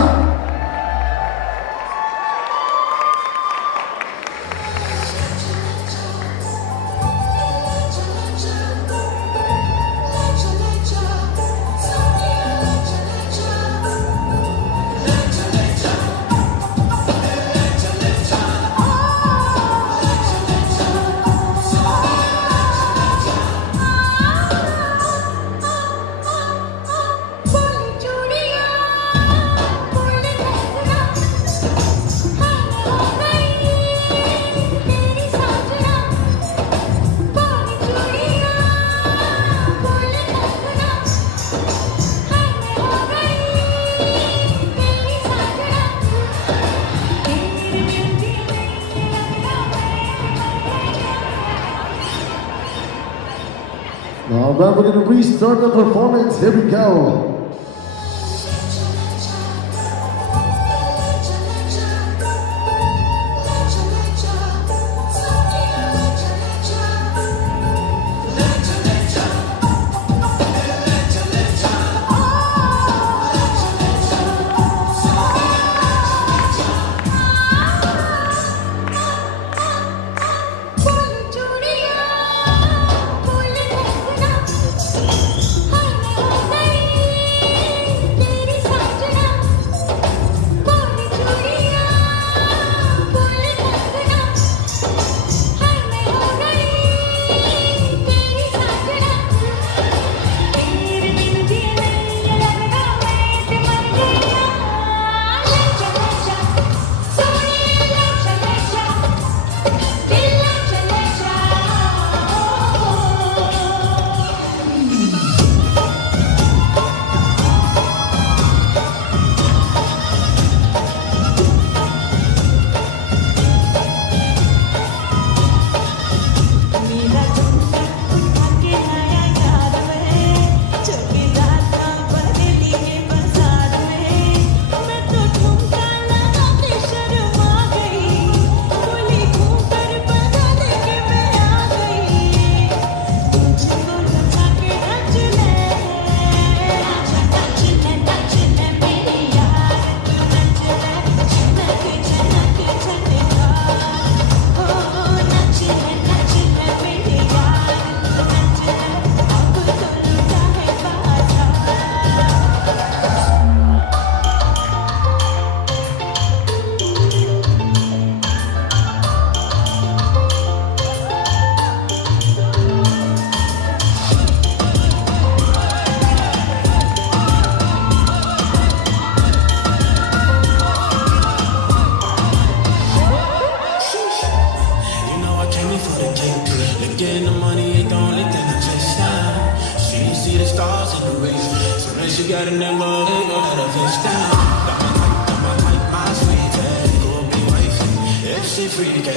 All right, we're going to restart the performance. Here we go. She got a number, they gon' let her face down. Got my type, my sweetie. Go be wifey, if she free to get. I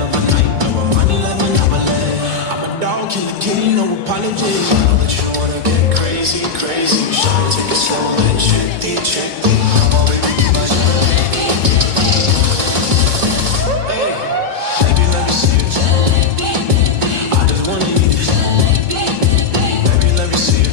love my type, know my money like Monopoly. I'm a dog, kill a kitty, no apology. I know that you wanna get crazy, crazy. You should take it slow and check the. Hey, baby, let me see it. I just wanna eat it. Baby, let me see it.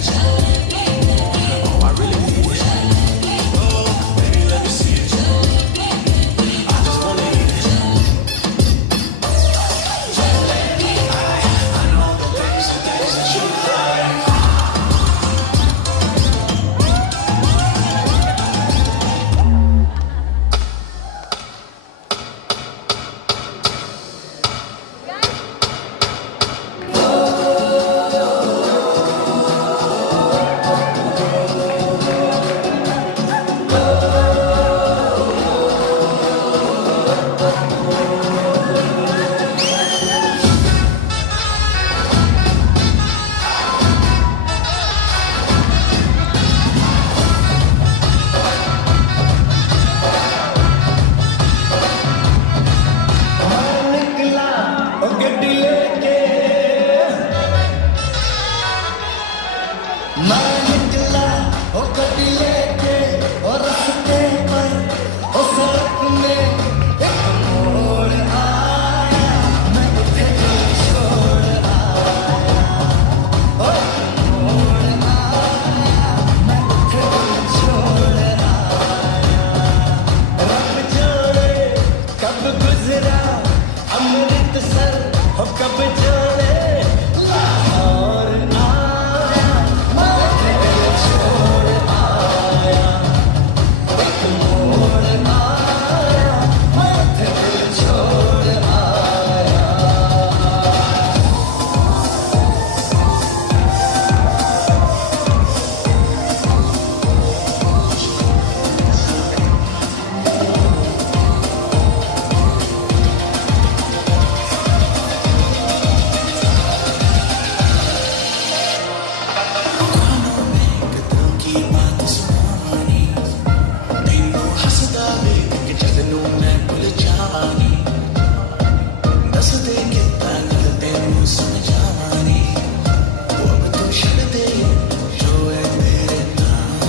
तेनू मैं भुल जावांगी दस दे कितना गल तेनू समझावांगी वो अब तू छड़ दे जो है तेरे नाम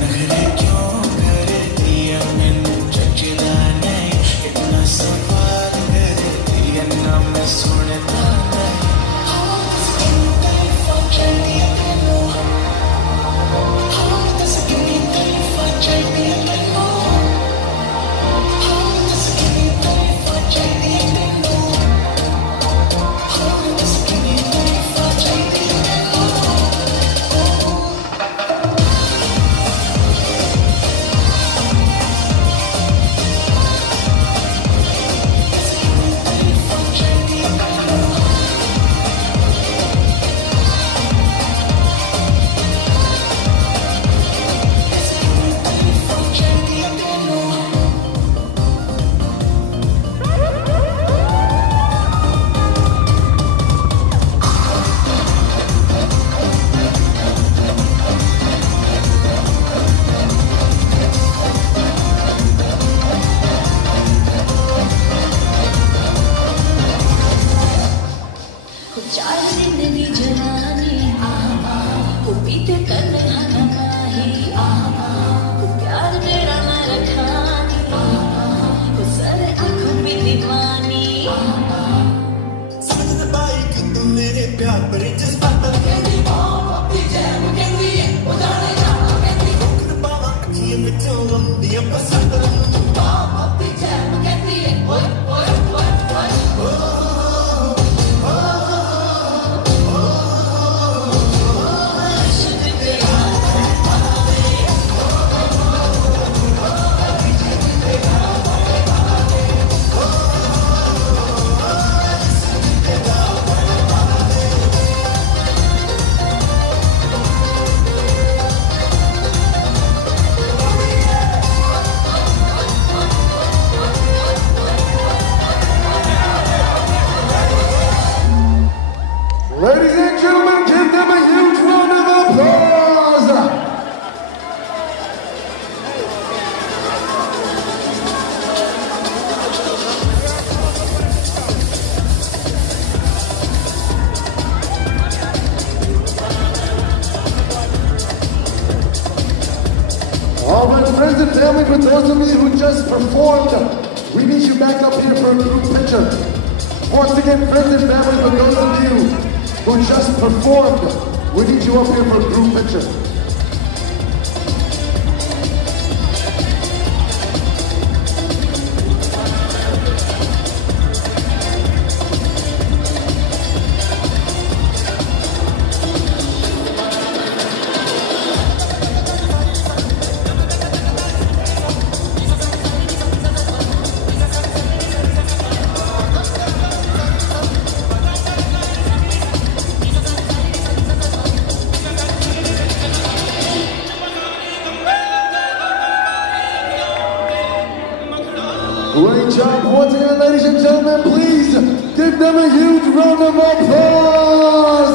नखरे क्यों करती है मैनू जचदा नहीं इतना सवाल करती है ना मैं सुनता Ladies and gentlemen, give them a huge round of applause! All right, friends and family, for those of you who just performed, we need you back up here for a group picture. Once again, friends and family, for those of you who just performed, we need you up here for a group picture. Great job once again, ladies and gentlemen. Please give them a huge round of applause.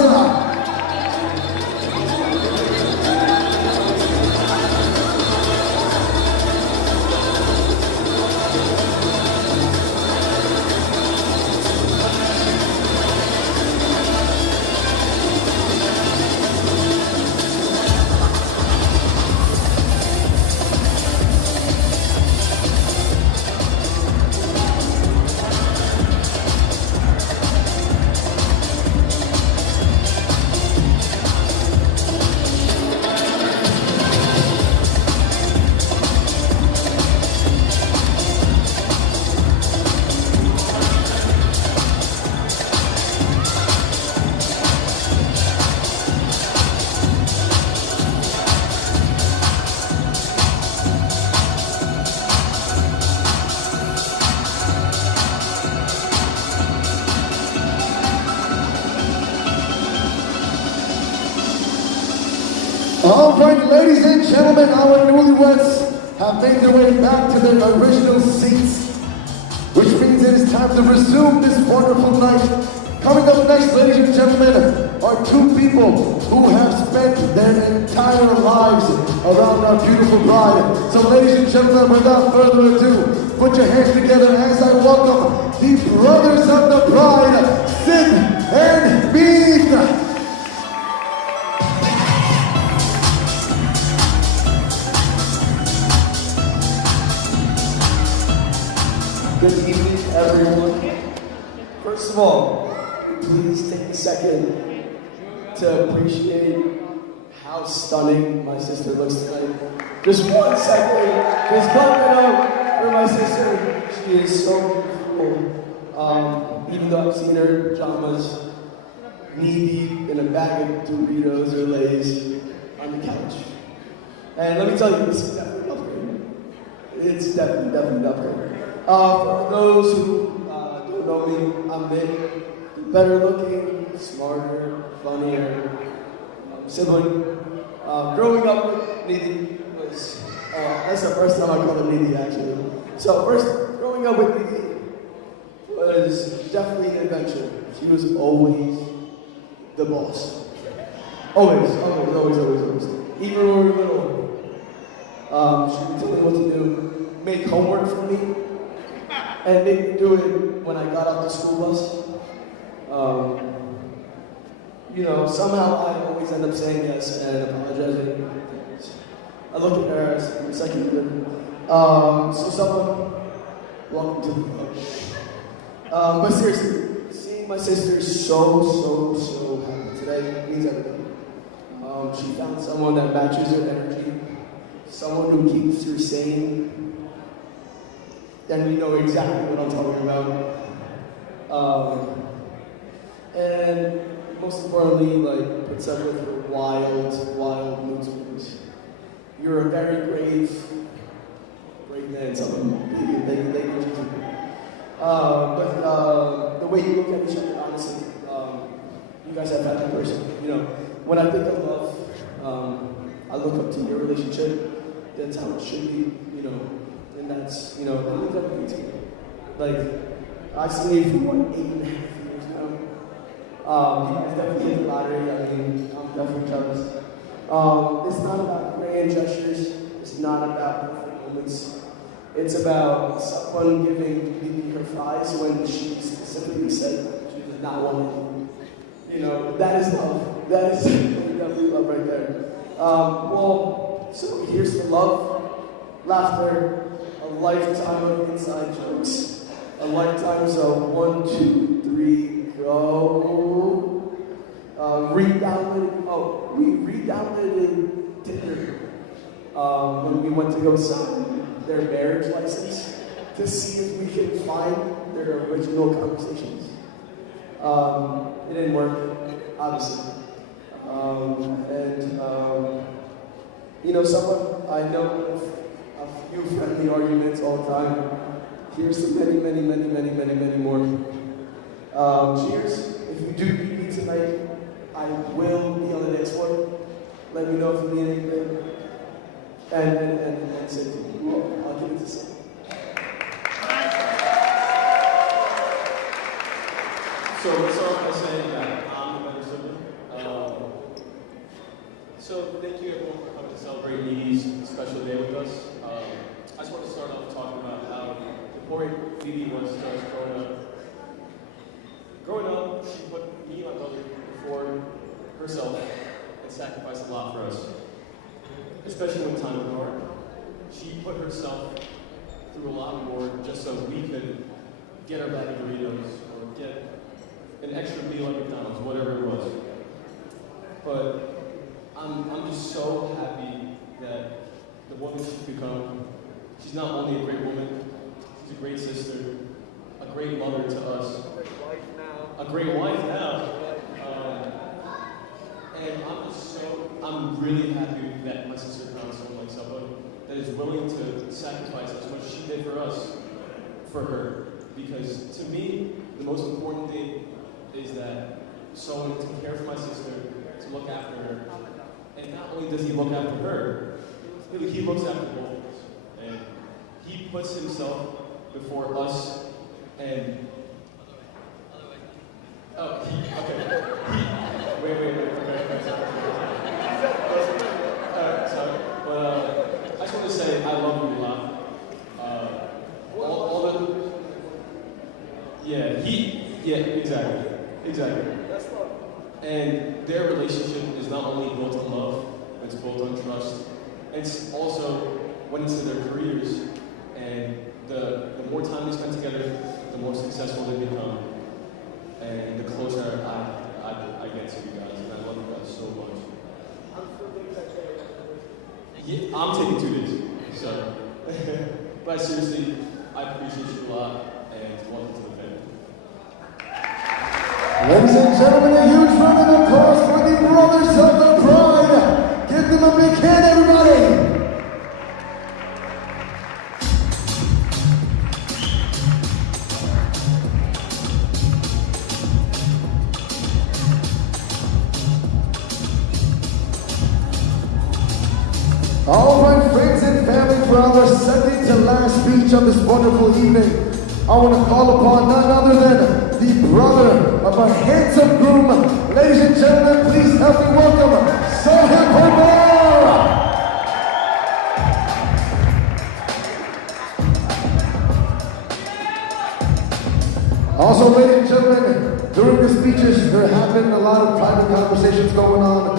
All right, ladies and gentlemen, our newlyweds have made their way back to their original seats, which means it is time to resume this wonderful night Coming up next, ladies and gentlemen, are two people who have spent their entire lives around our beautiful bride. So ladies and gentlemen, without further ado, put your hands together as I welcome the brothers of the bride, Sid and Mead. Good evening, everyone. First of all, please take a second to appreciate how stunning my sister looks tonight. Just 1 second. Just clap it up for my sister. She is so beautiful. Even though I've seen her in pajamas, knee-deep in a bag of Doritos or Lay's on the couch. And let me tell you, this is definitely an upgrade. It's definitely an upgrade. For those who don't know me, I'm Nick, better looking, smarter, funnier sibling. Growing up with Nidhi was, that's the first time I called her Nidhi actually. So growing up with Nidhi was definitely an adventure. She was always the boss. Always. Even when we were little, she would tell me what to do, make homework for me, and make me do it when I got off the school bus. You know, somehow I always end up saying yes and apologizing. I look at her as a second human. So Sapan, welcome to the club. But seriously, seeing my sister so happy today means everything. She found someone that matches her energy, someone who keeps her sane. And you know exactly what I'm talking about. And most importantly, like, puts up with her wild mood swings. You're a very brave man, someone. Thank you. But the way you look at each other, honestly, you guys have that person. You know, when I think of love, I look up to your relationship. That's how it should be, you know. And that's, you know, that means everything to me. Like, I've seen you for 8.5 years now. You guys definitely hit the lottery. I mean, I'm definitely jealous. It's not about grand gestures. It's not about perfect moments. It's about someone giving her fries when she specifically said she did not want it. You know, that is love. That is definitely love right there. Well, so here's the love, laughter, a lifetime of inside jokes, a lifetime of 1, 2, 3, go. We redownloaded Tinder when we went to go sign their marriage license to see if we could find their original conversations. It didn't work, obviously. You know, someone I know a few friendly arguments all the time. Here's to many more. Cheers. If you do beat me tonight, I will be on the dance floor. Let me know if you need anything. And say, well, I'll give it to Sam. So let's start by saying that I'm the better sibling. So thank you everyone for coming to celebrate Nidhi's special day with us. I just want to start off talking about how important Nidhi was to us growing up. Growing up, she put me and my brother before herself and sacrificed a lot for us, especially when times were hard. She put herself through a lot more just so we could get our bag of Doritos or get an extra meal at McDonald's, whatever it was. But I'm just so happy that the woman she's become, she's not only a great woman, she's a great sister, a great mother to us, a great wife now. And I'm really happy that my sister found someone like Sapan that is willing to sacrifice as much as she did for us, for her. Because to me, the most important thing is that someone to care for my sister, to look after her. And not only does he look after her, he looks after both of us. And he puts himself before us and Oh, okay. Wait. Sorry. But I just want to say I love you a lot. All the... Yeah, exactly. That's love. And their relationship is not only built on love, it's built on trust. It's also went into their careers, and the more time they spend together, the more successful they become, and the closer I get to you guys, and I love you guys so much. Yeah, I'm taking 2 days, so. But seriously, I appreciate you a lot, and welcome to the family. Ladies and gentlemen, a huge round of applause for the Brothers of the Pride. Give them a big hand, everybody. All right, friends and family, for our second to last speech of this wonderful evening, I want to call upon none other than the brother of a handsome groom. Ladies and gentlemen, please help me welcome Sapan. Also, ladies and gentlemen, during the speeches, there have been a lot of private conversations going on.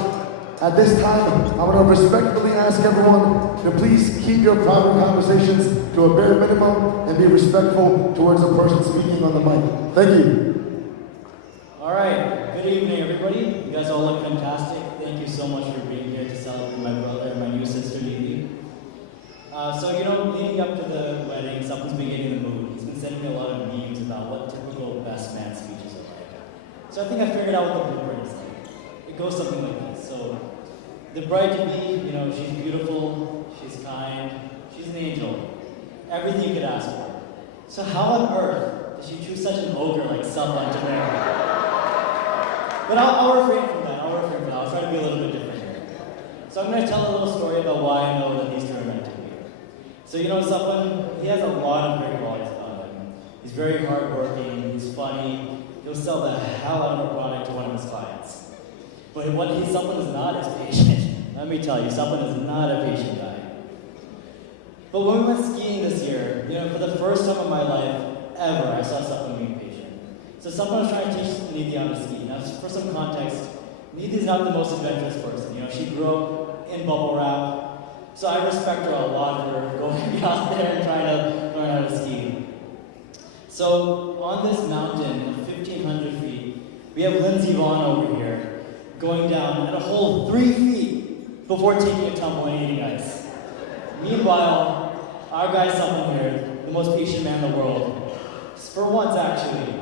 At this time, I want to respectfully ask everyone to please keep your private conversations to a bare minimum and be respectful towards the person speaking on the mic. Thank you. All right, good evening, everybody. You guys all look fantastic. Thank you so much for being here to celebrate my brother and my new sister, Nidhi. Leading up to the wedding, Sapan's been getting in the mood. He's been sending me a lot of memes about what typical best man speeches are like. So I think I figured out what the blueprint is like. It goes something like this. So the bride-to-be, she's beautiful, she's kind, she's an angel. Everything you could ask for. So how on earth did she choose such an ogre like Sapan to marry? But I'll refrain from that. I'll try to be a little bit different here. So I'm going to tell a little story about why I know that these two are meant to be. So Sapan, he has a lot of great qualities about him. He's very hardworking, he's funny, he'll sell the hell out of a product to one of his clients. But what Sapan is not is patient. Let me tell you, Sapan is not a patient guy. But when we went skiing this year, for the first time in my life ever, I saw Sapan being patient. So Sapan was trying to teach Nidhi how to ski. Now, for some context, Nidhi is not the most adventurous person. She grew up in bubble wrap. So I respect her a lot for going out there and trying to learn how to ski. So on this mountain of 1,500 feet, we have Lindsey Vaughn over here going down at a whole 3 feet before taking a tumble and eating ice. Meanwhile, our guy Sapan here, the most patient man in the world, for once actually,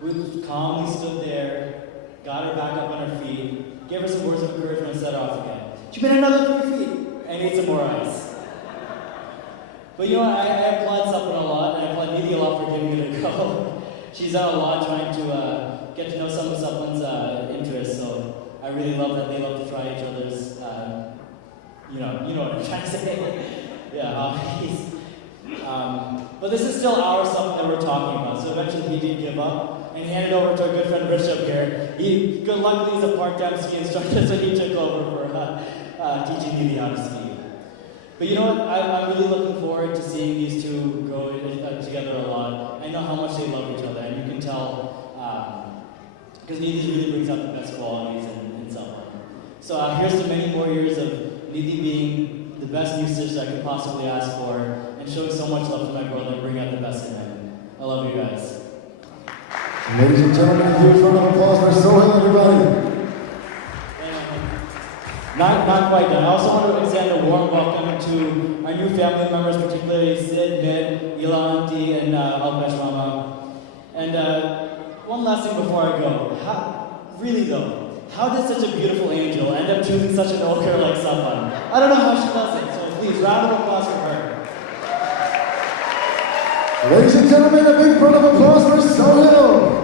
we calmly stood there, got her back up on her feet, gave her some words of encouragement and set off again. She made another 3 feet and ate some more ice. But I applaud Sapan a lot, and I applaud Nidhi a lot for giving it a go. She's done a lot trying to get to know some of Sapan's interests, so I really love that they love to try each other's, you know what I'm trying to say. But this is still our Sapan that we're talking about, so eventually he did give up, and he handed over to our good friend Rishabh here. Luckily he's a part-time ski instructor, so he took over for teaching Nidhi how to ski. But you know what, I'm really looking forward to seeing these two grow together a lot. I know how much they love each other, and you can tell, because Nidhi really brings out the best qualities in Sapan. So here's to many more years of Nidhi being the best new sister I could possibly ask for, and showing so much love to my brother and bringing out the best in him. I love you guys. Ladies and gentlemen, a huge round of applause for Sohail, everybody. Not quite done. I also want to extend a warm welcome to our new family members, particularly Sid, Mid, Ilanti, and Alpesh Mama. And one last thing before I go. How did such a beautiful angel end up choosing such an ogre like Sapan? I don't know how she does it, so please, round of applause for her. Ladies and gentlemen, a big round of applause for Sohail.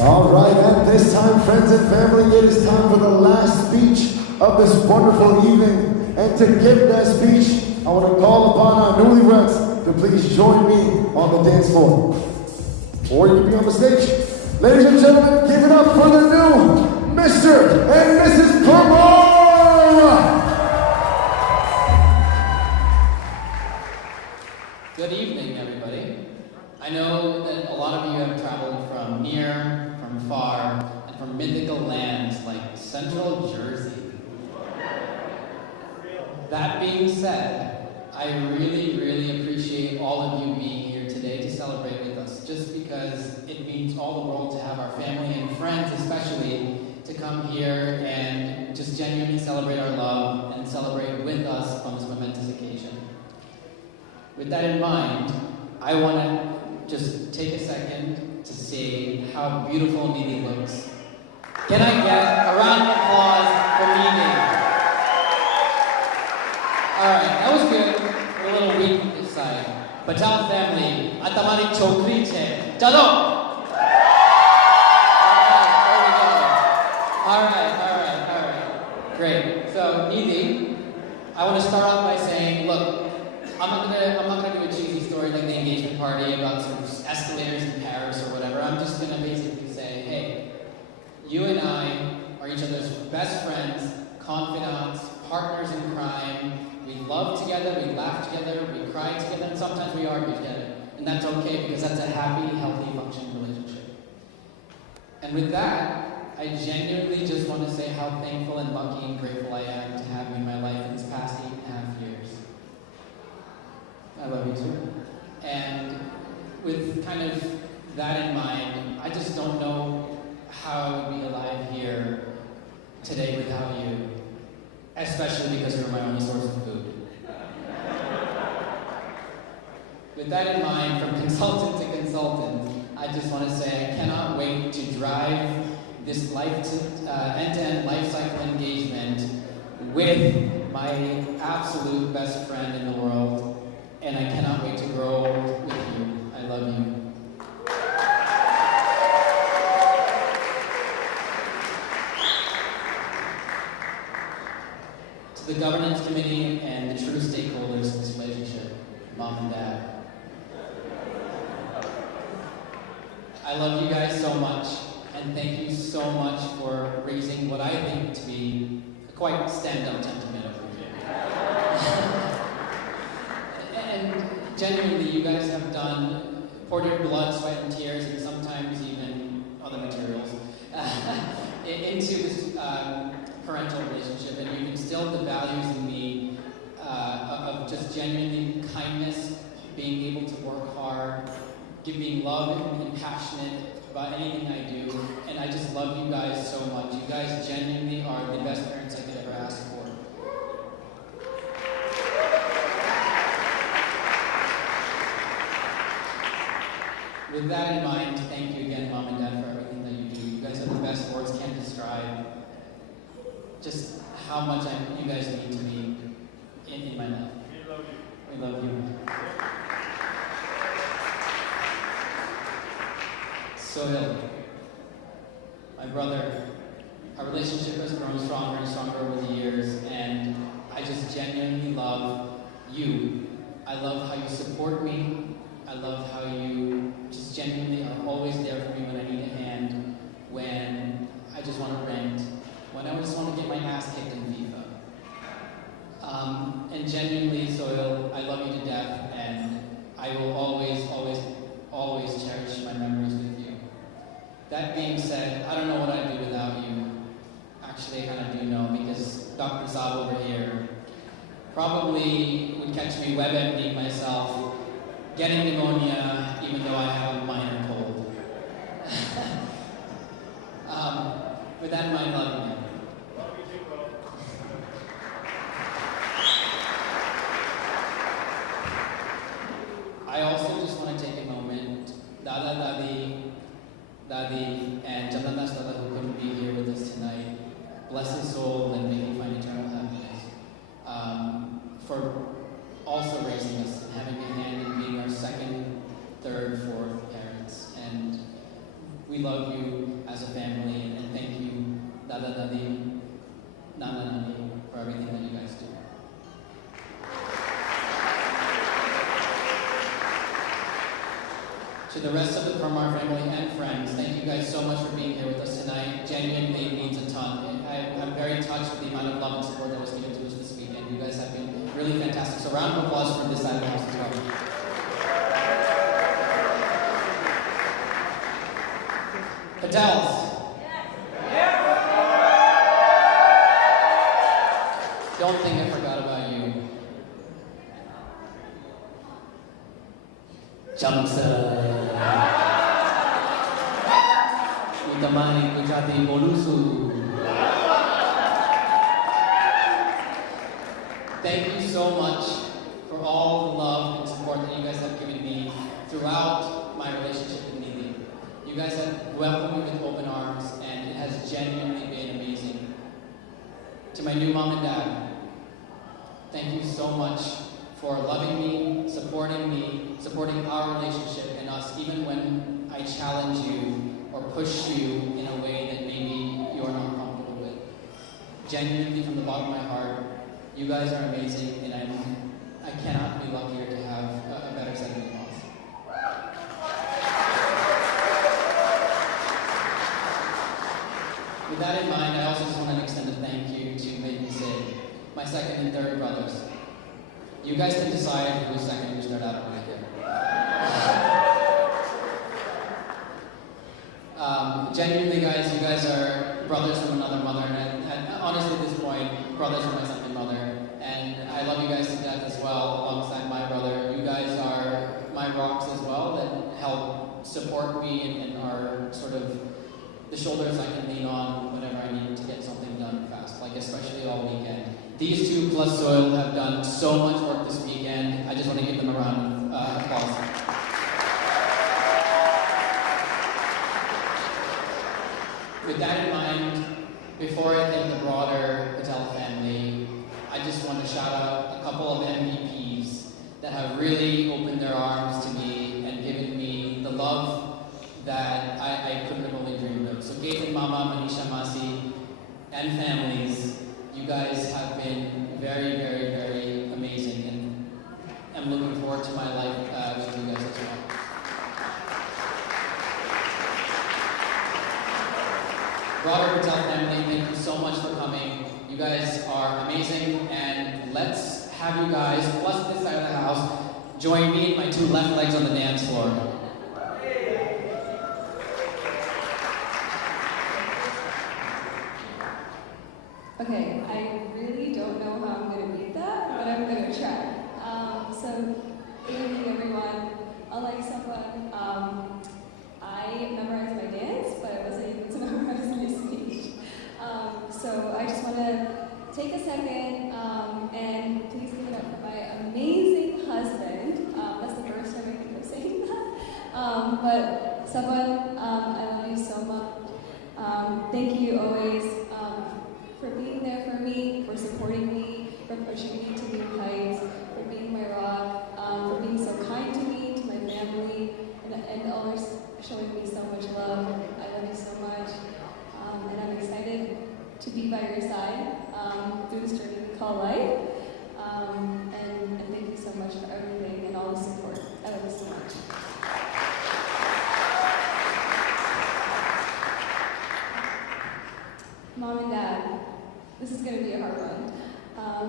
All right, at this time, friends and family, it is time for the last speech of this wonderful evening. And to give that speech, I want to call upon our newlyweds to please join me on the dance floor. Or you can be on the stage. Ladies and gentlemen, give it up for the new Mr. and Mrs. Purple! Good evening, everybody. I know that a lot of you have traveled from near, from far, and from mythical lands like Central Jersey. That being said, I really, really appreciate all of you being here today to celebrate with us, just because it means all the world to have our family and friends especially to come here and just genuinely celebrate our love and celebrate with us on this momentous occasion. With that in mind, I want to just take a second to say how beautiful Nidhi looks. Can I get a round of applause for Nidhi? Alright, that was good. We're a little weak this side. Patel family, atamari chokri che. Chalo! Alright. Great. So, Nidhi, I want to start off by saying, look, I'm not gonna do a cheesy story like the engagement party about some escalators in Paris or whatever. I'm just gonna basically say, hey, you and I are each other's best friends, confidants, partners in crime. We love together, we laugh together, we cry together, and sometimes we argue together. And that's okay because that's a happy, healthy, functioning relationship. And with that, I genuinely just want to say how thankful and lucky and grateful I am to have you in my life in these past 8.5 years. I love you too. And with kind of that in mind, I just don't know how I would be alive here today without you. Especially because you're my only source of food. With that in mind, from consultant to consultant, I just want to say I cannot wait to drive this end-to-end life cycle engagement with my absolute best friend in the world, and I cannot wait to grow with you. I love you. To the governance committee and the true stakeholders in this relationship, Mom and Dad. I love you guys so much, and thank you so much for raising what I think to be a quite stand-up sentiment over here. And genuinely, you guys have poured your blood, sweat, and tears, and sometimes even other materials, into this parental relationship, and you've instilled the values in me of just genuinely kindness, being able to work hard, being love and passionate about anything I do, and I just love you guys so much. You guys genuinely are the best parents I could ever ask for. With that in mind, thank you again, Mom and Dad, for everything that you do. You guys are the best, words can't describe just how much you guys mean to me in my life. We love you. We love you. Soil, my brother, our relationship has grown stronger and stronger over the years, and I just genuinely love you. I love how you support me. I love how you just genuinely are always there for me when I need a hand, when I just want to rant, when I just want to get my ass kicked in FIFA. And genuinely, Soil, I love you to death, and I will always, always, always cherish my memories with you. That being said, I don't know what I'd do without you. Actually, I kind of do know, because Dr. Saab over here probably would catch me web-emptying myself, getting pneumonia, even though I have a minor cold. With that in mind, love you. I also just want to take a moment, Dadi, and Janana's Dada, who couldn't be here with us tonight. Bless his soul and may he find eternal happiness. For also raising us and having a hand in being our second, third, fourth parents. And we love you as a family, and thank you, Dada, To the rest of the Permar family and friends, thank you guys so much for being here with us tonight. Genuinely means a ton. I'm very touched with the amount of love and support that was given to us this weekend. You guys have been really fantastic. So round of applause from this side of the house as well. Patels. Don't think I forgot about you. Jamsa. Utamani Kujati Bolusu. Thank you so much for all the love and support that you guys have given me throughout my relationship with Nidhi. You guys have welcomed me with open arms, and it has genuinely been amazing. To my new mom and dad, thank you so much for loving me, supporting our relationship and us, even when I challenge you or push you in a way that maybe you're not comfortable with. Genuinely, from the bottom of my heart, you guys are amazing, and I cannot be luckier to have a better set of in-laws. With that in mind, I also just want to extend a thank you to Nidhi, my second and third brothers. You guys can decide who's second and who's third out of right here. Genuinely, guys, you guys are brothers from another mother, and honestly, at this point, brothers from my second mother. And I love you guys to death as well, alongside my brother. You guys are my rocks as well that help support me and are sort of the shoulders I can lean on whenever I need to get something done fast, like especially all weekend. These two plus Soil have done so much work this weekend. I just want to give them a round of applause. With that in mind, before I thank the broader Patel family, I just want to shout out a couple of MVPs that have really opened their arms to me and given me the love that I couldn't have only dreamed of. So Kate and Mama, Manisha, Masi, and families, you guys have been very, very, very amazing, and I'm looking forward to my life with you guys as well. Broader Patel family, thank you so much for coming. You guys are amazing, and let's have you guys, plus this side of the house, join me and my two left legs on the dance floor. Okay, I really don't know how I'm going to beat that, but I'm going to try. So, good evening, everyone. Unlike Sapan, I memorized my dance, but I wasn't able to memorize my speech. So I just want to take a second and please give it up for my amazing husband. That's the first time I think of saying that. But Sapan, I love you so much. Thank you always for being there for me, for supporting me, for pushing me to new heights, for being my rock, for being so kind to me, to my family, and always showing me so much love. I love you so much, and I'm excited to be by your side through this journey we call life. And thank you so much for everything and all the support. I love you so much. Mom and Dad, this is going to be a hard one,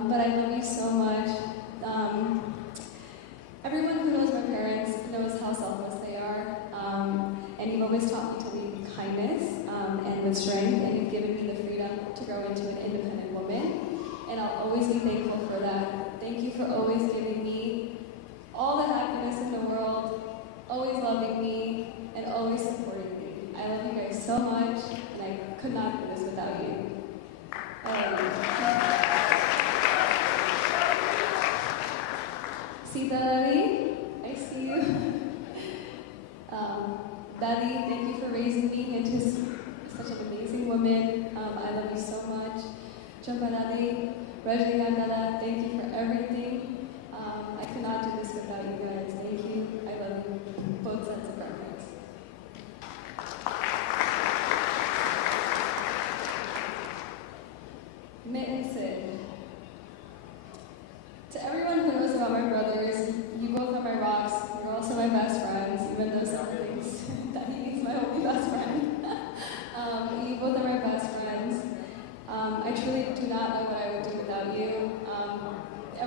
but I love you so much. Everyone who knows my parents knows how selfless they are, and you've always taught me to lead with kindness and with strength, and you've given me the freedom to grow into an independent woman, and I'll always be thankful for that. Thank you for always giving me all the happiness in the world, always loving me, and always supporting me. I love you guys so much, and I could not do this without you. Sita Daddy, I see you. Daddy, thank you for raising me into such an amazing woman. I love you so much. Champa Daddy, Rajnikanth Dada, thank you for everything. I could not do this without you guys. Thank you. I love you. Both sets of reference. Mitt and Sid. To everyone who knows about my brothers, you both are my rocks. You're also my best friends, even though some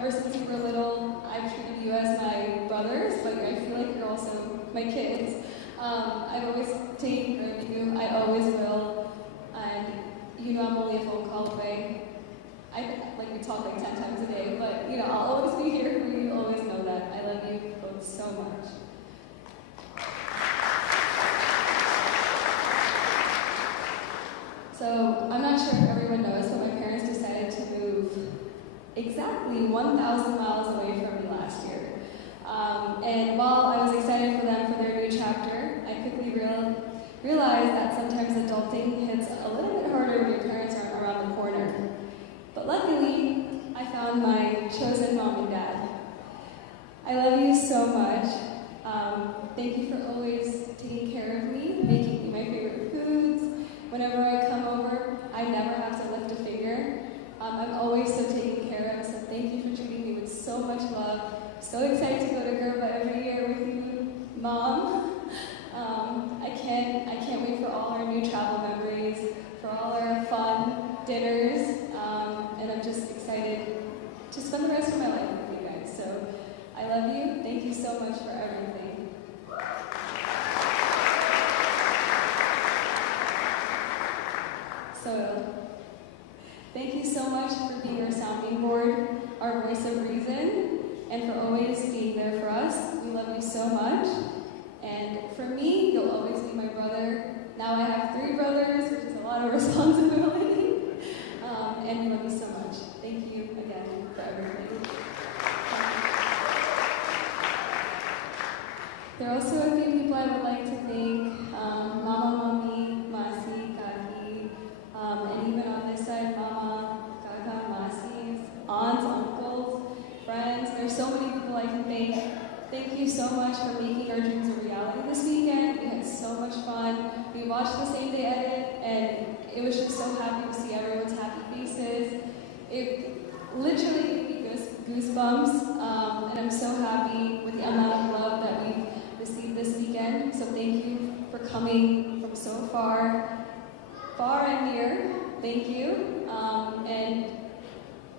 ever since we were little, I've treated you as my brothers, but I feel like you're also my kids. I've always taken care of you. I always will. And you know I'm only a phone call away. We talk like 10 times a day, but you know, I'll always be here for you. Always know that. I love you both so much. So I'm not sure if everyone knows, but my parents decided to move exactly 1,000 miles away from me last year. And while I was excited for them for their new chapter, I quickly realized that sometimes adulting hits a little bit harder when your parents aren't around the corner. But luckily, I found my chosen mom and dad. I love you so much. Thank you for always taking care of me, making me my favorite foods. Whenever I come over, I never have to lift a finger. I'm always so taken care of, so thank you for treating me with so much love. So excited to go to Gerba every year with you, Mom. I can't wait for all our new travel memories, for all our fun dinners, and I'm just excited to spend the rest of my life with you guys. So I love you. Thank you so much for everything. So thank you so much for being our sounding board, our voice of reason, and for always being there for us. We love you so much. And for me, you'll always be my brother. Now I have 3 brothers, which is a lot of responsibility. And we love you so much. Thank you again for everything. There are also a few people I would like to thank. Mama, Mommy, Masi, Kaki, and even on this side, Mama, Kaka, Masi's, aunts, uncles, friends. There's so many people I can thank. Thank you so much for making our dreams a reality this weekend. We had so much fun. We watched the same day edit, and it was just so happy to see everyone's happy faces. It literally gave me goosebumps, and I'm so happy with the amount of love that we've received this weekend. So thank you for coming from so far and near. Thank you, and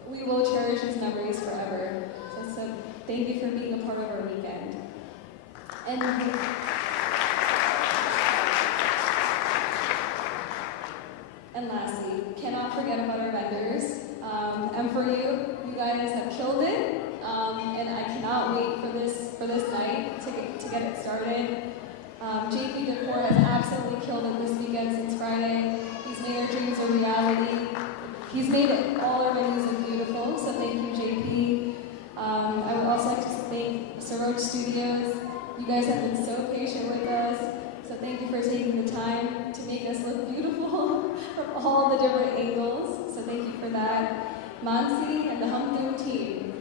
we will cherish these memories forever. So thank you for being a part of our weekend. And lastly, cannot forget about our vendors. And for you, you guys have killed it, and I cannot wait for this night to get it started. JP Decor has absolutely killed it this weekend since Friday. He's made our dreams a reality. He's made it all our venues look beautiful, so thank you, JP. I would also like to thank Saroj Studios. You guys have been so patient with us, so thank you for taking the time to make us look beautiful from all the different angles, so thank you for that. Mansi and the Humdoom team.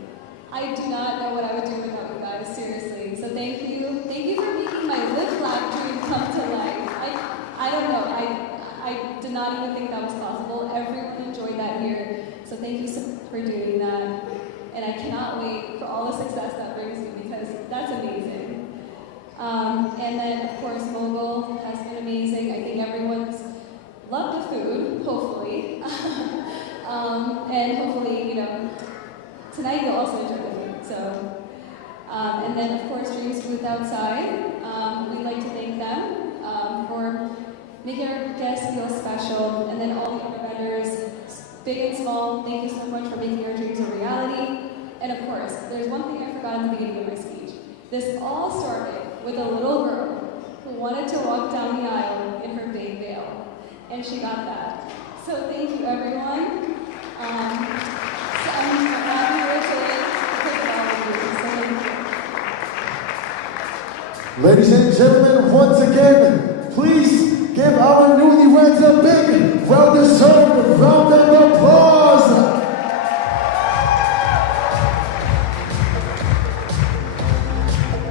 I do not know what I would do without you guys, seriously, so thank you. Thank you for making my lip flap dream come to life. I don't know, I did not even think that was possible. Everyone enjoyed that here, so thank you for doing that. And I cannot wait for all the success that brings me, because that's amazing. And then, of course, Mogul has been amazing. I think everyone's loved the food, hopefully. And hopefully, tonight you'll also enjoy the food. So, and then, of course, Dreams Booth Outside. We'd like to thank them for making our guests feel special. And then all the other vendors, big and small, thank you so much for making our dreams a reality. And of course, there's one thing I forgot at the beginning of my speech. This all started with a little girl who wanted to walk down the aisle in her big veil. And she got that. So thank you, everyone. So I'm happy to take it all with you. So thank you. Ladies and gentlemen, once again, please give our newlyweds a big, well-deserved round of applause.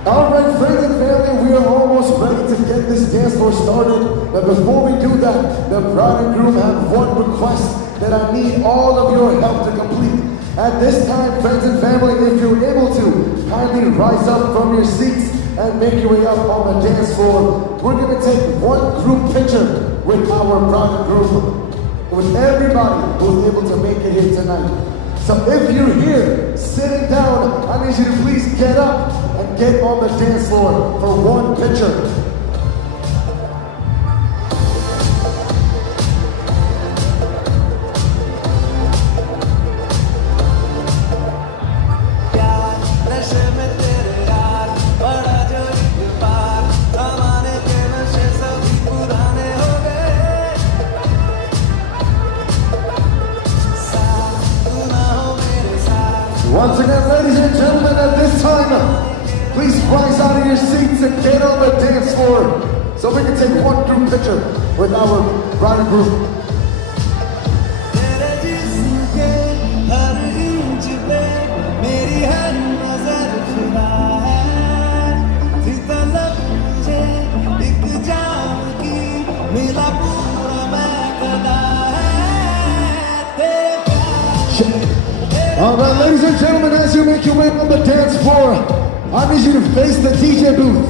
All right, friends and family, we are almost ready to get this dance floor started. But before we do that, the bride and groom have one request that I need all of your help to complete. At this time, friends and family, if you're able to, kindly rise up from your seats and make your way up on the dance floor. We're going to take one group picture with our bride and groom, with everybody who's able to make it here tonight. So if you're here sitting down, I need you to please get up and get on the dance floor for one picture. Once again, ladies and gentlemen, at this time, please rise out of your seats and get on the dance floor so we can take one group picture with our bride and groom. All right, ladies and gentlemen, as you make your way on the dance floor, I need you to face the DJ booth.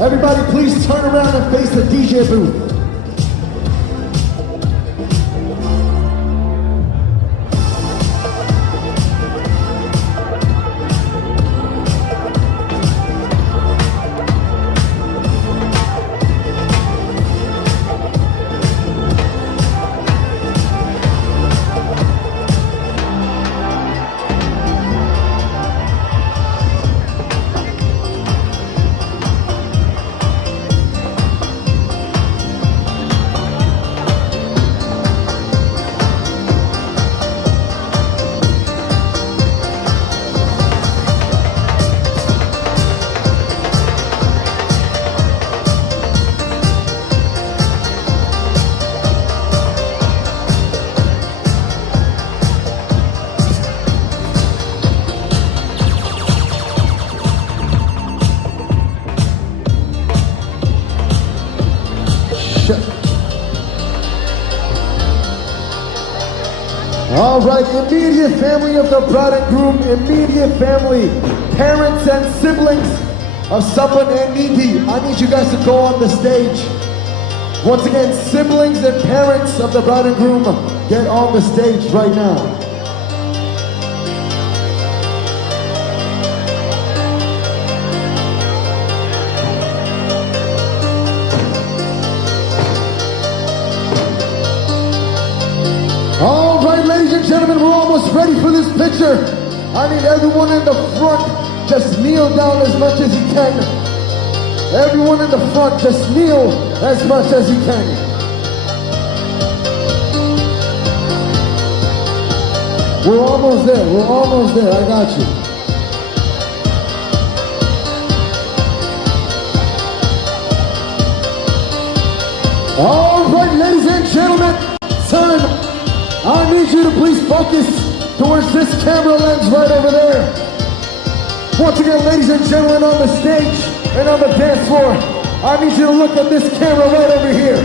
Everybody, please turn around and face the DJ booth. All right, immediate family of the bride and groom, immediate family, parents and siblings of Sapan and Nidhi, I need you guys to go on the stage. Once again, siblings and parents of the bride and groom, get on the stage right now. All right, ladies and gentlemen, we're almost ready for this picture. I need everyone in the front, just kneel down as much as you can. Everyone in the front, just kneel as much as you can. We're almost there, I got you. All right, ladies and gentlemen, son, I need you to please focus towards this camera lens right over there. Once again, ladies and gentlemen, on the stage and on the dance floor, I need you to look at this camera right over here.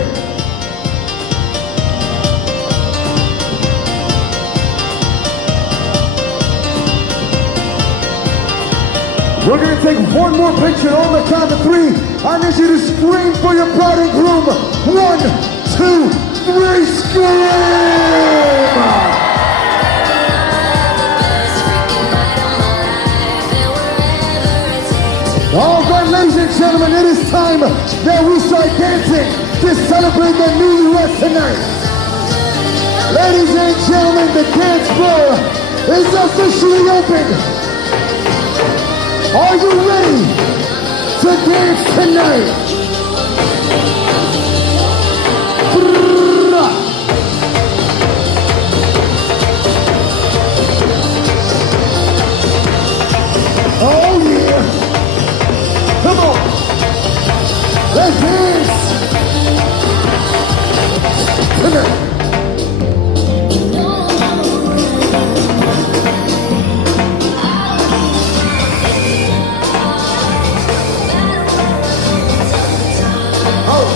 We're gonna take one more picture on the count of three. I need you to scream for your bride and groom. 1, 2, 3, scream! All right, ladies and gentlemen, it is time that we start dancing to celebrate the newlyweds tonight. Ladies and gentlemen, the dance floor is officially open. Are you ready to dance tonight? Oh yeah! Come on! Let's dance! Tonight! Oh!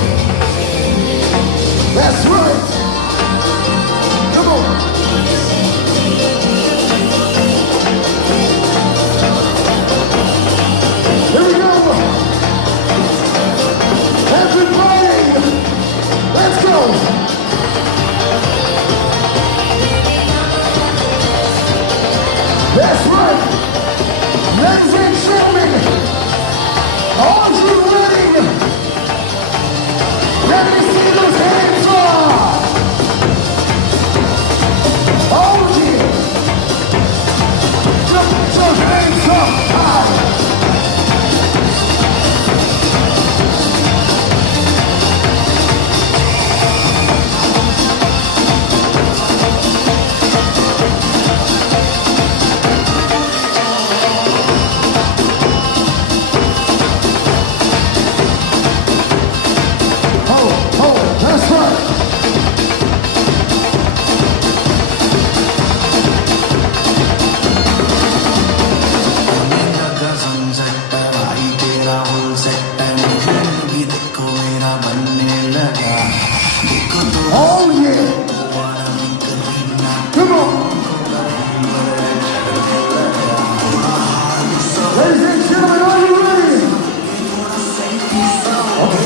That's right. Ladies and gentlemen, are you ready? Let me see those hands up. Oh yeah. Put your hands up high. That's right. Oh yeah. Come on. Ladies and gentlemen, are you ready?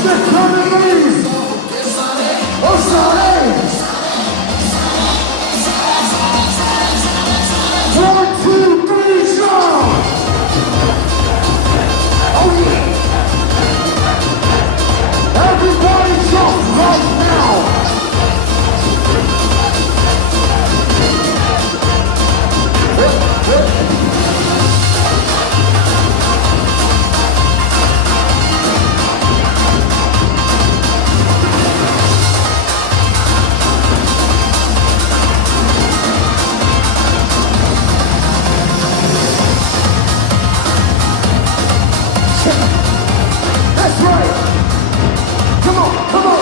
Let's come in, ladies. Oh, sorry. 1, 2, 3, jump. Oh yeah. Everybody jump right now. That's right. Come on, come on.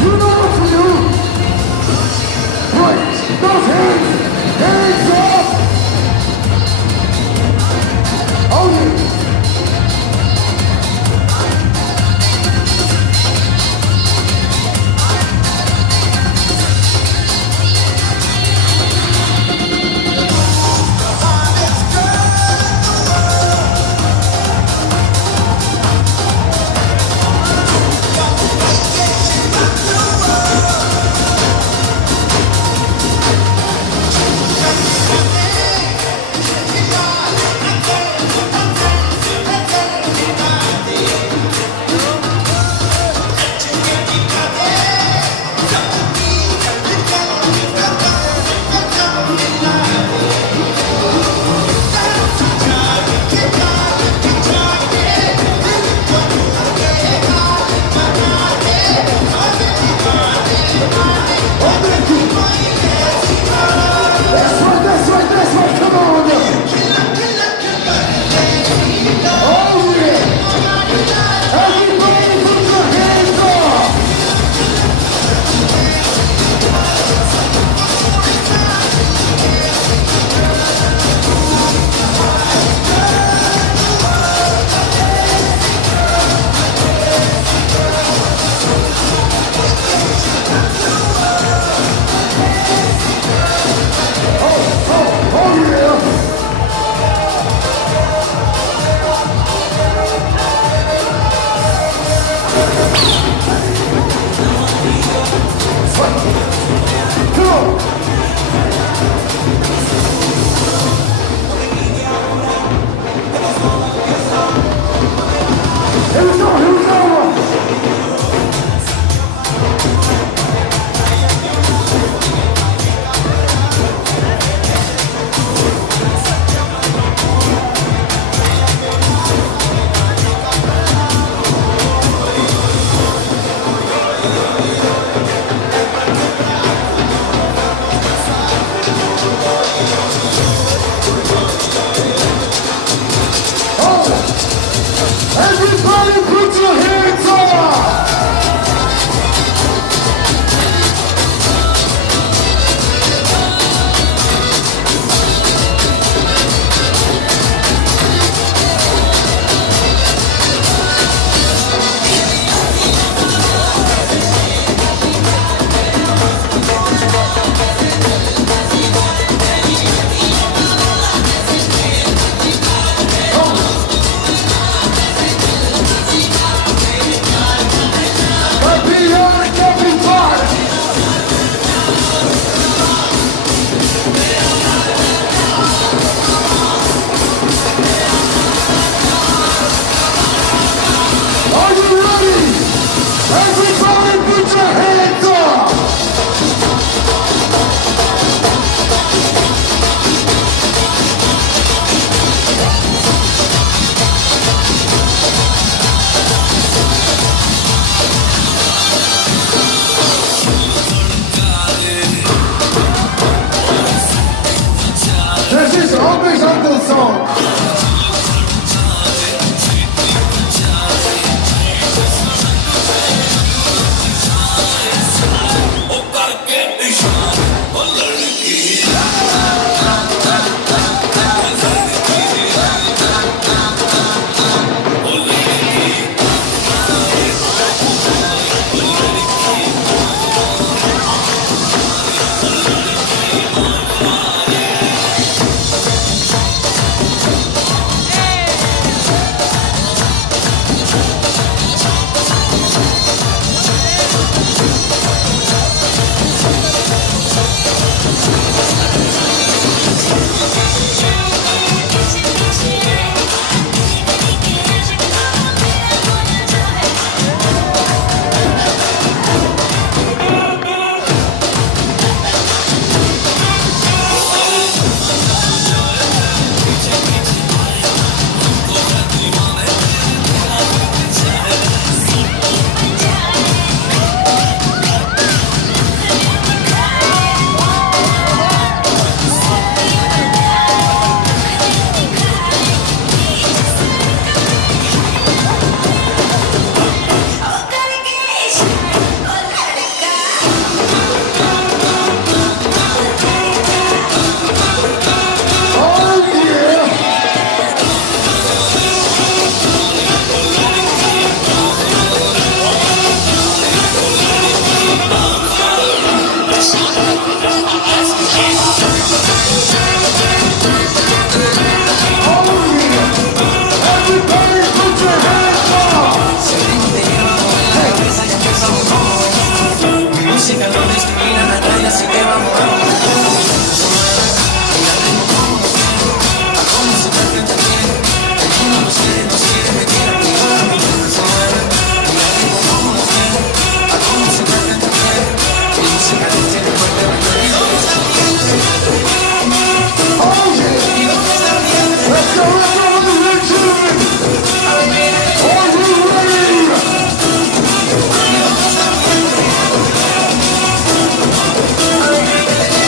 You know what to do. Right, those hands up. Oh yeah. That's right, come on. Oh yeah. Everybody put your hands up. Oh yeah. Come on. Here we go. Are you ready?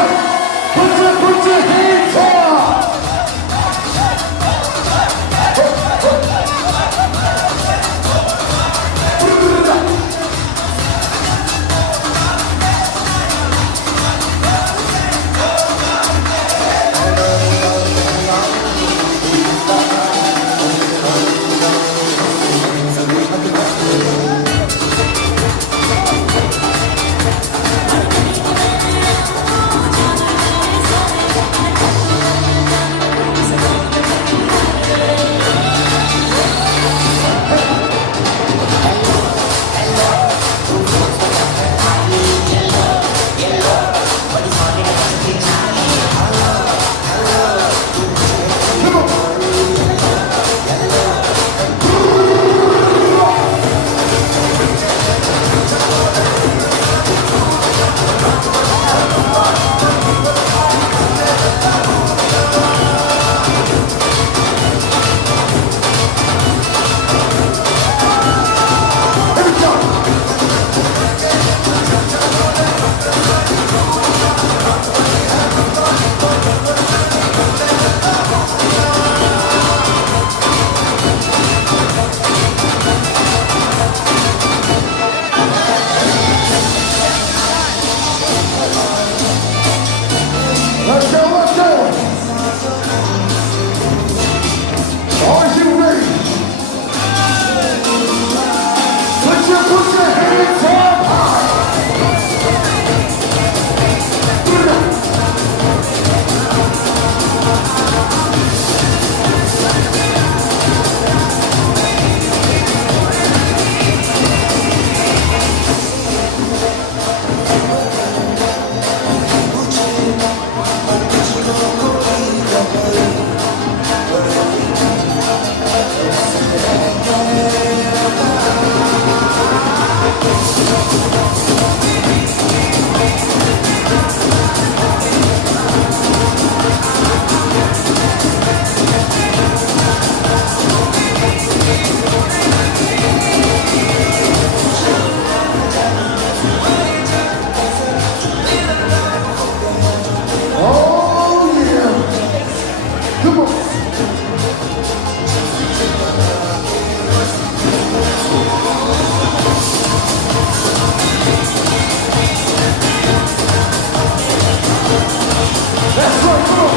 right. Put your hands up. Let's go, let's go. Are you ready? Put your hands up high. Oh yeah. Come on. That's right, come on.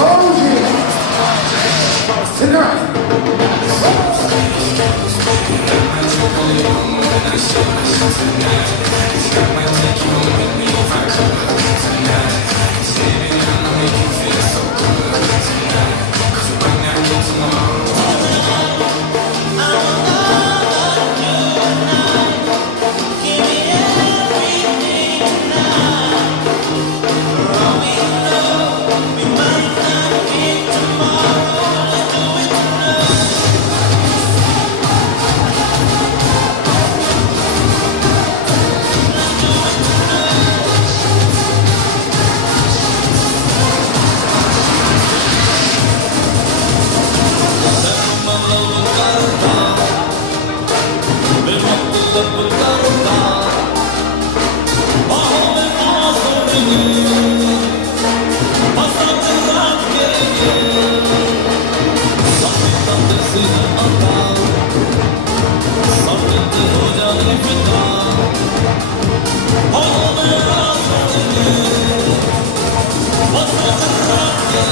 Oh yeah. Tonight.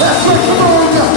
That's right, come on now.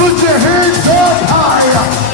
put your hands up high.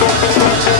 Check,